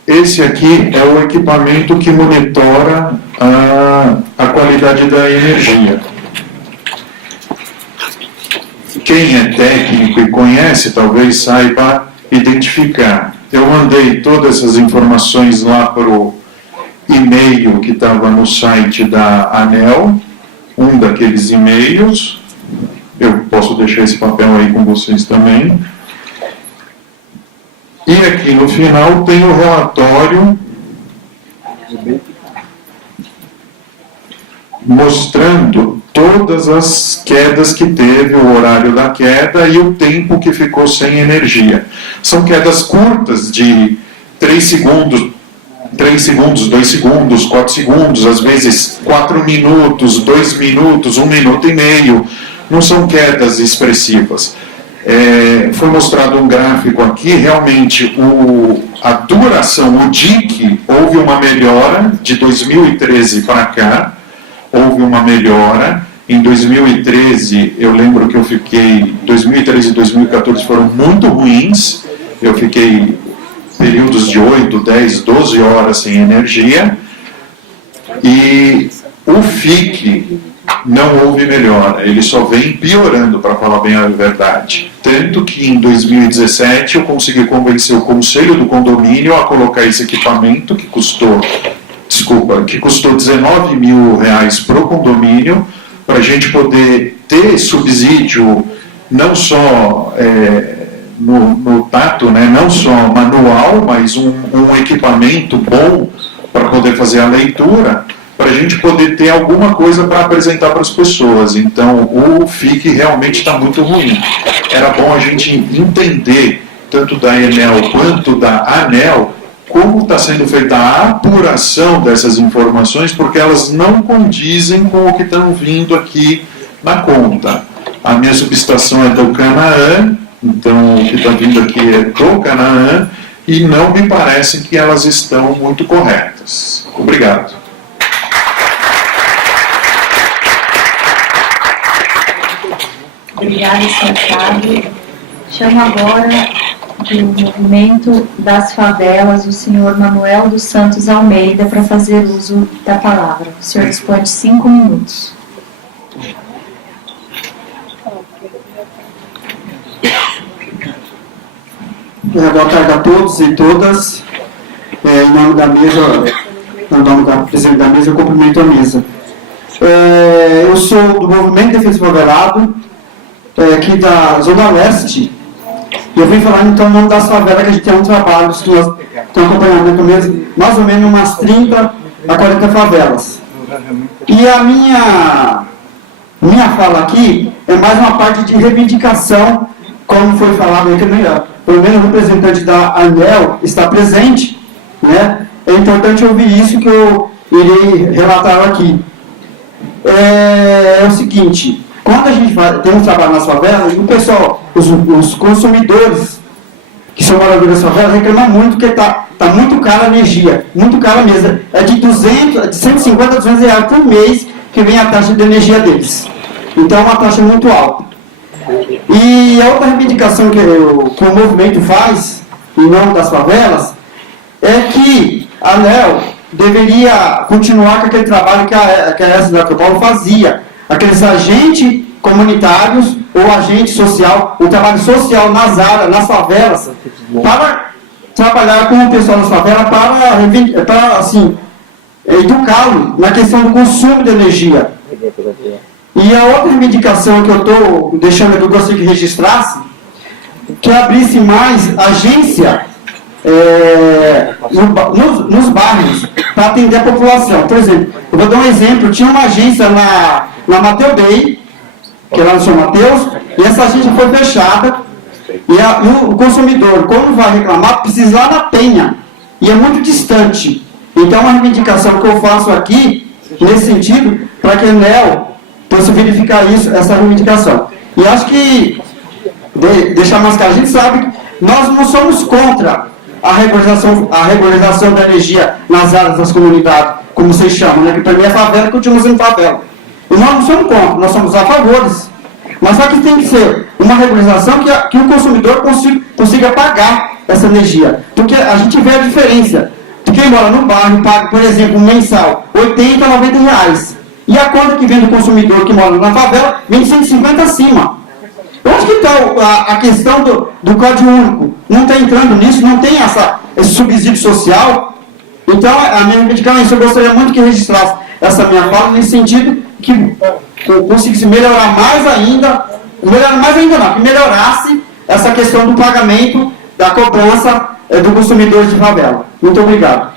Esse aqui é o equipamento que monitora a qualidade da energia. Quem é técnico e conhece, talvez saiba identificar. Eu mandei todas essas informações lá para o e-mail que estava no site da ANEL, um daqueles e-mails. Eu posso deixar esse papel aí com vocês também. E aqui no final tem o relatório mostrando todas as quedas que teve, o horário da queda e o tempo que ficou sem energia. São quedas curtas de 3 segundos, 2 segundos, 4 segundos, às vezes 4 minutos, 2 minutos, 1 minuto e meio. Não são quedas expressivas. Foi mostrado um gráfico aqui, realmente a duração, o DIC, houve uma melhora de 2013 para cá, houve uma melhora. Em 2013, eu lembro que 2013 e 2014 foram muito ruins, eu fiquei períodos de 8, 10, 12 horas sem energia, e o FIC não houve melhora, ele só vem piorando, para falar bem a verdade. Tanto que em 2017 eu consegui convencer o conselho do condomínio a colocar esse equipamento que custou R$19 mil para o condomínio, para a gente poder ter subsídio não só no tato, né, não só manual, mas um equipamento bom para poder fazer a leitura, para a gente poder ter alguma coisa para apresentar para as pessoas. Então, o FIC realmente está muito ruim. Era bom a gente entender, tanto da Enel quanto da ANEL, como está sendo feita a apuração dessas informações, porque elas não condizem com o que estão vindo aqui na conta. A minha subestação é do Canaã, então o que está vindo aqui é do Canaã, e não me parece que elas estão muito corretas. Obrigado. Obrigada, senhor Fábio. Chamo agora do Movimento das Favelas o senhor Manuel dos Santos Almeida para fazer uso da palavra. O senhor dispõe de 5 minutos. Boa tarde a todos e todas. Em nome da mesa, em nome da presidente da mesa, eu cumprimento a mesa. Eu sou do Movimento Defesa do Favelado. aqui da Zona Leste, e eu vim falar então o nome das favelas, que a gente tem um trabalho, que nós temos acompanhamento mesmo, mais ou menos umas 30 a 40 favelas. E a minha fala aqui é mais uma parte de reivindicação, como foi falado aí, que pelo menos o representante da ANEEL está presente, né? É importante ouvir isso que eu irei relatar aqui. É o seguinte, quando a gente tem um trabalho nas favelas, o pessoal, os consumidores que são moradores das favelas reclamam muito que está muito cara a energia, muito cara mesmo. É de 150 a 200 reais por mês que vem a taxa de energia deles. Então é uma taxa muito alta. E a outra reivindicação que o movimento faz, em nome das favelas, é que a ANEEL deveria continuar com aquele trabalho que a ESA da Paulo fazia, aqueles agentes comunitários ou agente social, o trabalho social nas áreas, nas favelas, para trabalhar com o pessoal das favelas para assim, educá-lo na questão do consumo de energia. E a outra reivindicação que eu estou deixando aqui, eu gostaria que registrasse, que abrisse mais agência nos bairros para atender a população. Por exemplo, eu vou dar um exemplo, tinha uma agência na Mateu Bay, que é lá no São Mateus, e essa agência foi fechada, e o consumidor, quando vai reclamar, precisa ir lá na Penha, e é muito distante. Então, uma reivindicação que eu faço aqui, nesse sentido, para que a ANEEL possa verificar essa reivindicação. E acho que, deixar mais claro, a gente sabe que nós não somos contra a regularização da energia nas áreas das comunidades, como vocês chamam, né? Que para mim é favela e continua sendo favela. E nós não somos contra, nós somos a favores. Mas só que tem que ser uma regularização que o consumidor consiga pagar essa energia. Porque a gente vê a diferença. De quem mora no bairro paga, por exemplo, um mensal, 80 a 90 reais. E a conta que vem do consumidor que mora na favela vem de 150 acima. Onde que está a questão do Código Único? Não está entrando nisso, não tem esse subsídio social. Então, a minha reivindicação é isso. Eu gostaria muito que registrasse essa minha fala nesse sentido, que conseguisse melhorar mais ainda, que melhorasse essa questão do pagamento, da cobrança do consumidor de favela. Muito obrigado.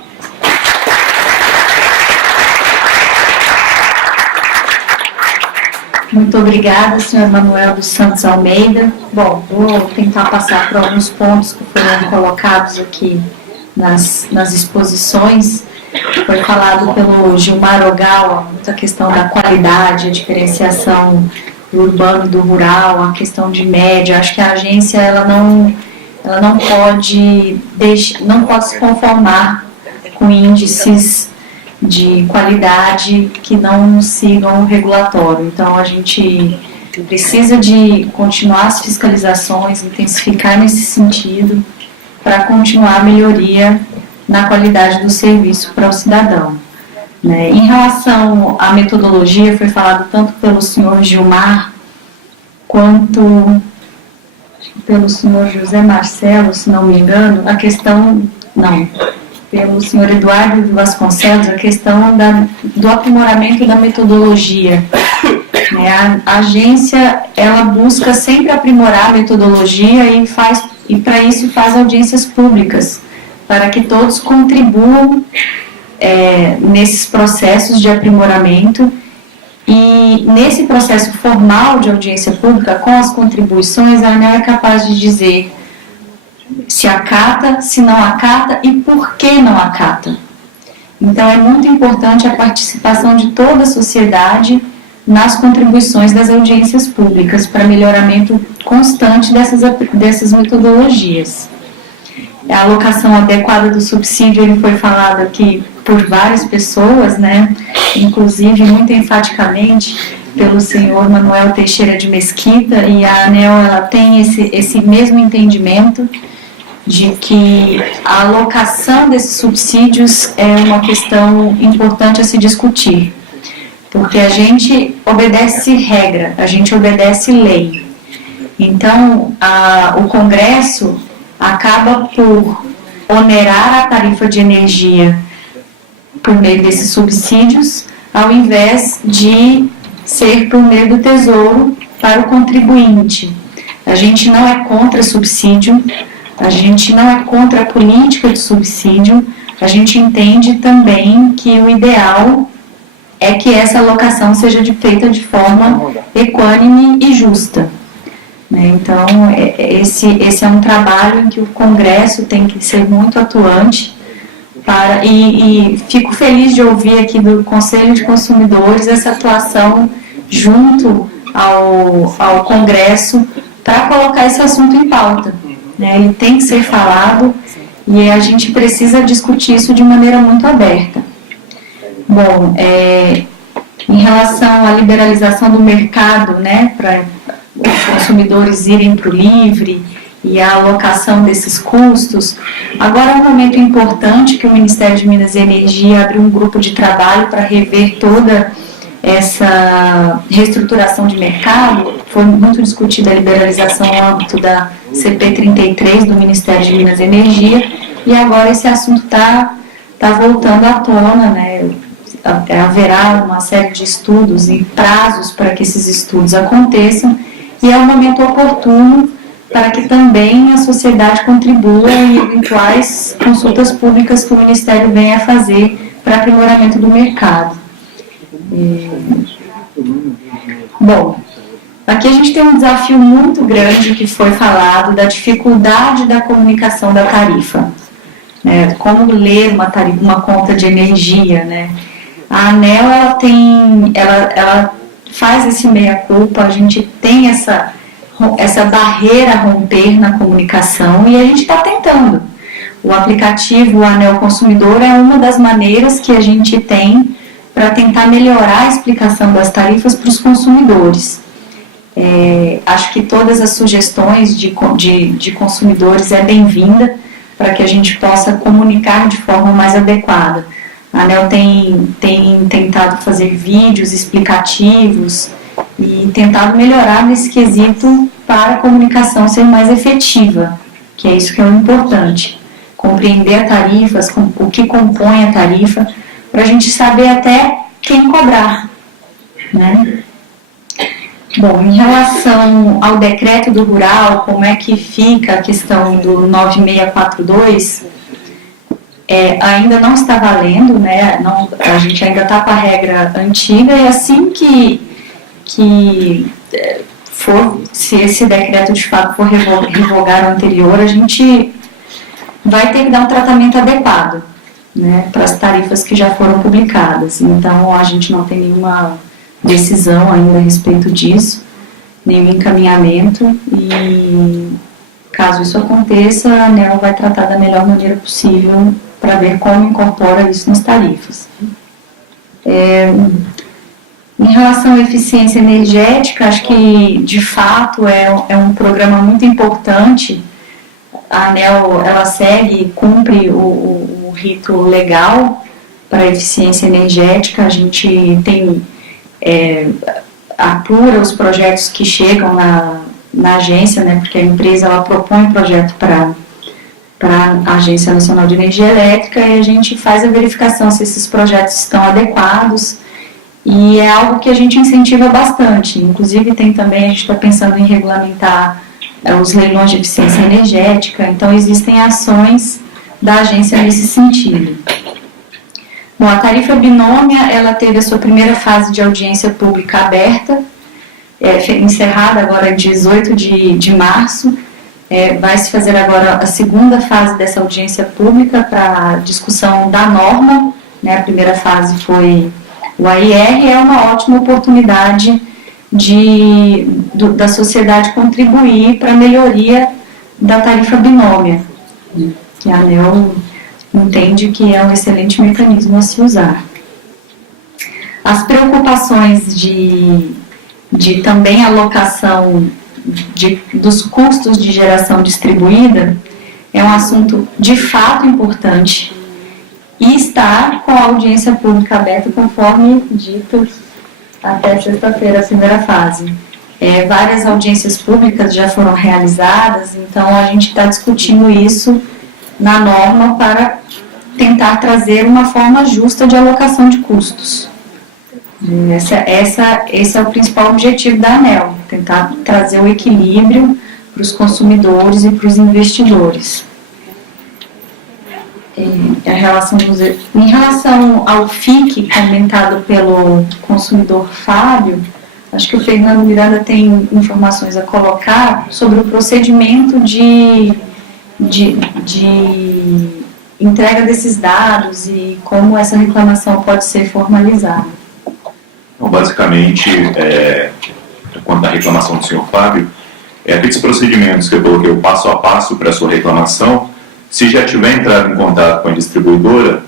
Muito obrigada, senhor Manuel dos Santos Almeida. Bom, vou tentar passar por alguns pontos que foram colocados aqui nas exposições. Foi falado pelo Gilmar Ogawa, a questão da qualidade, a diferenciação do urbano e do rural, a questão de média. Acho que a agência ela não pode se conformar com índices de qualidade que não sigam o regulatório. Então, a gente precisa de continuar as fiscalizações, intensificar nesse sentido, para continuar a melhoria na qualidade do serviço para o cidadão. Né? Em relação à metodologia, foi falado tanto pelo senhor Gilmar, quanto pelo senhor José Marcelo, se não me engano, a questão, pelo senhor Eduardo Vasconcelos, a questão do aprimoramento da metodologia. A agência, ela busca sempre aprimorar a metodologia e para isso faz audiências públicas, para que todos contribuam nesses processos de aprimoramento. E nesse processo formal de audiência pública, com as contribuições, a ANEEL é capaz de dizer se acata, se não acata e por que não acata. Então, é muito importante a participação de toda a sociedade nas contribuições das audiências públicas para melhoramento constante dessas metodologias. A alocação adequada do subsídio, ele foi falado aqui por várias pessoas, né? Inclusive, muito enfaticamente, pelo senhor Manuel Teixeira de Mesquita, e a ANEEL ela tem esse mesmo entendimento de que a alocação desses subsídios é uma questão importante a se discutir, porque a gente obedece regra, a gente obedece lei. Então, o Congresso acaba por onerar a tarifa de energia por meio desses subsídios, ao invés de ser por meio do Tesouro para o contribuinte. A gente não é contra subsídio, a gente não é contra a política de subsídio, a gente entende também que o ideal é que essa alocação seja feita de forma equânime e justa. Então, esse é um trabalho em que o Congresso tem que ser muito atuante, e fico feliz de ouvir aqui do Conselho de Consumidores essa atuação junto ao Congresso para colocar esse assunto em pauta. Ele tem que ser falado e a gente precisa discutir isso de maneira muito aberta. Bom, em relação à liberalização do mercado, para os consumidores irem para o livre e a alocação desses custos, agora é um momento importante que o Ministério de Minas e Energia abriu um grupo de trabalho para rever toda essa reestruturação de mercado. Foi muito discutida a liberalização no âmbito da CP33 do Ministério de Minas e Energia, e agora esse assunto está voltando à tona, haverá uma série de estudos e prazos para que esses estudos aconteçam, e é um momento oportuno para que também a sociedade contribua em eventuais consultas públicas que o Ministério venha a fazer para aprimoramento do mercado. Bom, aqui a gente tem um desafio muito grande que foi falado, da dificuldade da comunicação da tarifa. Como ler uma conta de energia, A ANEEL, ela faz esse meia-culpa, a gente tem essa barreira a romper na comunicação e a gente está tentando. O aplicativo ANEEL Consumidor é uma das maneiras que a gente tem para tentar melhorar a explicação das tarifas para os consumidores. Acho que todas as sugestões de consumidores é bem-vinda para que a gente possa comunicar de forma mais adequada. A ANEEL tem tentado fazer vídeos explicativos e tentado melhorar nesse quesito para a comunicação ser mais efetiva, que é isso que é o importante. Compreender a tarifa, o que compõe a tarifa, para a gente saber até quem cobrar. Bom, em relação ao decreto do rural, como é que fica a questão do 9642, ainda não está valendo, a gente ainda está com a regra antiga, e assim que se esse decreto de fato for revogar o anterior, a gente vai ter que dar um tratamento adequado, para as tarifas que já foram publicadas. Então, a gente não tem nenhuma decisão ainda a respeito disso, nenhum encaminhamento, e caso isso aconteça, a ANEEL vai tratar da melhor maneira possível para ver como incorpora isso nas tarifas. Em relação à eficiência energética, acho que de fato é um programa muito importante. A ANEEL, ela segue e cumpre o rito legal para a eficiência energética. A gente apura os projetos que chegam na agência, porque a empresa ela propõe projeto para a Agência Nacional de Energia Elétrica, e a gente faz a verificação se esses projetos estão adequados, e é algo que a gente incentiva bastante. Inclusive a gente está pensando em regulamentar os leilões de eficiência energética, então existem ações da agência nesse sentido. Bom, a tarifa binômia, ela teve a sua primeira fase de audiência pública aberta, encerrada agora em 18 de março. Vai se fazer agora a segunda fase dessa audiência pública para discussão da norma. A primeira fase foi o AIR, é uma ótima oportunidade da sociedade contribuir para a melhoria da tarifa binômia, que a ANEEL entende que é um excelente mecanismo a se usar. As preocupações de também alocação dos custos de geração distribuída é um assunto de fato importante e está com a audiência pública aberta, conforme dito, até sexta-feira, a primeira fase. Várias audiências públicas já foram realizadas, então a gente está discutindo isso na norma para tentar trazer uma forma justa de alocação de custos. Esse é o principal objetivo da ANEEL, tentar trazer o equilíbrio para os consumidores e para os investidores. Em relação ao FIC, comentado pelo consumidor Fábio, acho que o Fernando Miranda tem informações a colocar sobre o procedimento de entrega desses dados e como essa reclamação pode ser formalizada. Então, basicamente, quanto à reclamação do senhor Fábio, aqueles procedimentos que eu coloquei o passo a passo para a sua reclamação, se já tiver entrado em contato com a distribuidora,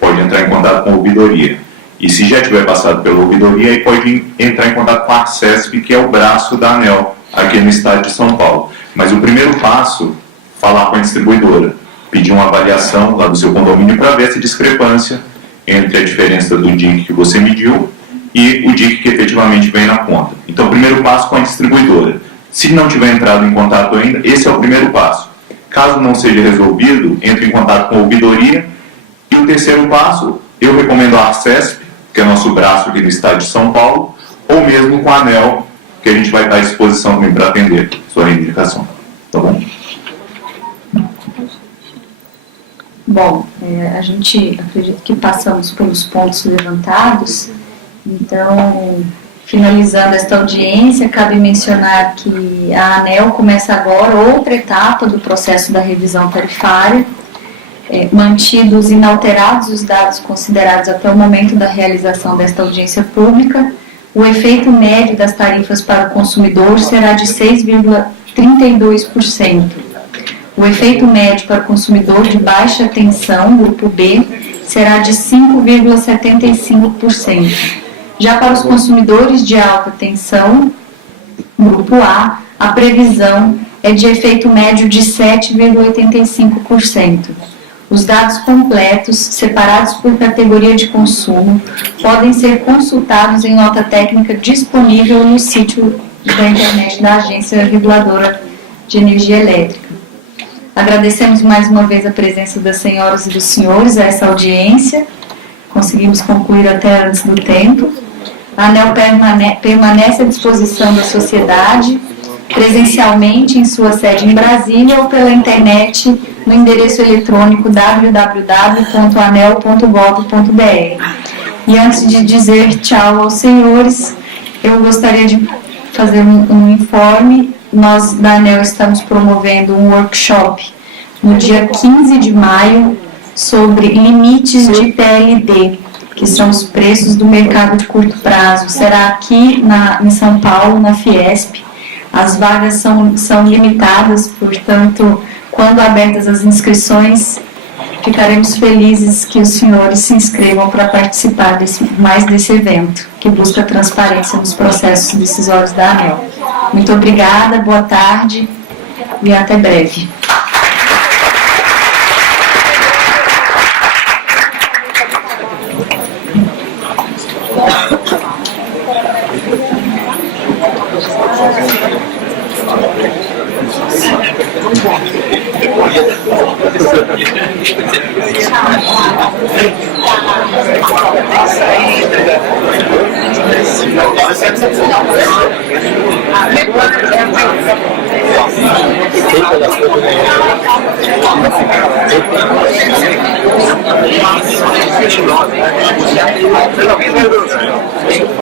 pode entrar em contato com a ouvidoria. E se já tiver passado pela ouvidoria, aí pode entrar em contato com a ARCESP, que é o braço da ANEEL, aqui no estado de São Paulo. Mas o primeiro passo, falar com a distribuidora, pedir uma avaliação lá do seu condomínio para ver essa discrepância entre a diferença do DIC que você mediu e o DIC que efetivamente vem na conta. Então, o primeiro passo com a distribuidora. Se não tiver entrado em contato ainda, esse é o primeiro passo. Caso não seja resolvido, entre em contato com a ouvidoria. E o terceiro passo, eu recomendo a ARCESP, que é nosso braço aqui do estado de São Paulo, ou mesmo com a ANEEL, que a gente vai estar à disposição também para atender sua reivindicação. Tá bom? Bom, a gente acredita que passamos pelos pontos levantados, então, finalizando esta audiência, cabe mencionar que a ANEEL começa agora outra etapa do processo da revisão tarifária, mantidos inalterados os dados considerados até o momento da realização desta audiência pública, o efeito médio das tarifas para o consumidor será de 6,32%. O efeito médio para o consumidor de baixa tensão, grupo B, será de 5,75%. Já para os consumidores de alta tensão, grupo A, a previsão é de efeito médio de 7,85%. Os dados completos, separados por categoria de consumo, podem ser consultados em nota técnica disponível no sítio da internet da Agência Reguladora de Energia Elétrica. Agradecemos mais uma vez a presença das senhoras e dos senhores a essa audiência. Conseguimos concluir até antes do tempo. A ANEEL permanece à disposição da sociedade, presencialmente em sua sede em Brasília ou pela internet no endereço eletrônico www.anel.gov.br. E antes de dizer tchau aos senhores, eu gostaria de fazer um informe. Nós da ANEEL estamos promovendo um workshop no dia 15 de maio sobre limites de PLD, que são os preços do mercado de curto prazo. Será aqui em São Paulo, na Fiesp. As vagas são limitadas, portanto, quando abertas as inscrições, ficaremos felizes que os senhores se inscrevam para participar mais desse evento, que busca transparência nos processos decisórios da ANEEL. Muito obrigada, boa tarde e até breve.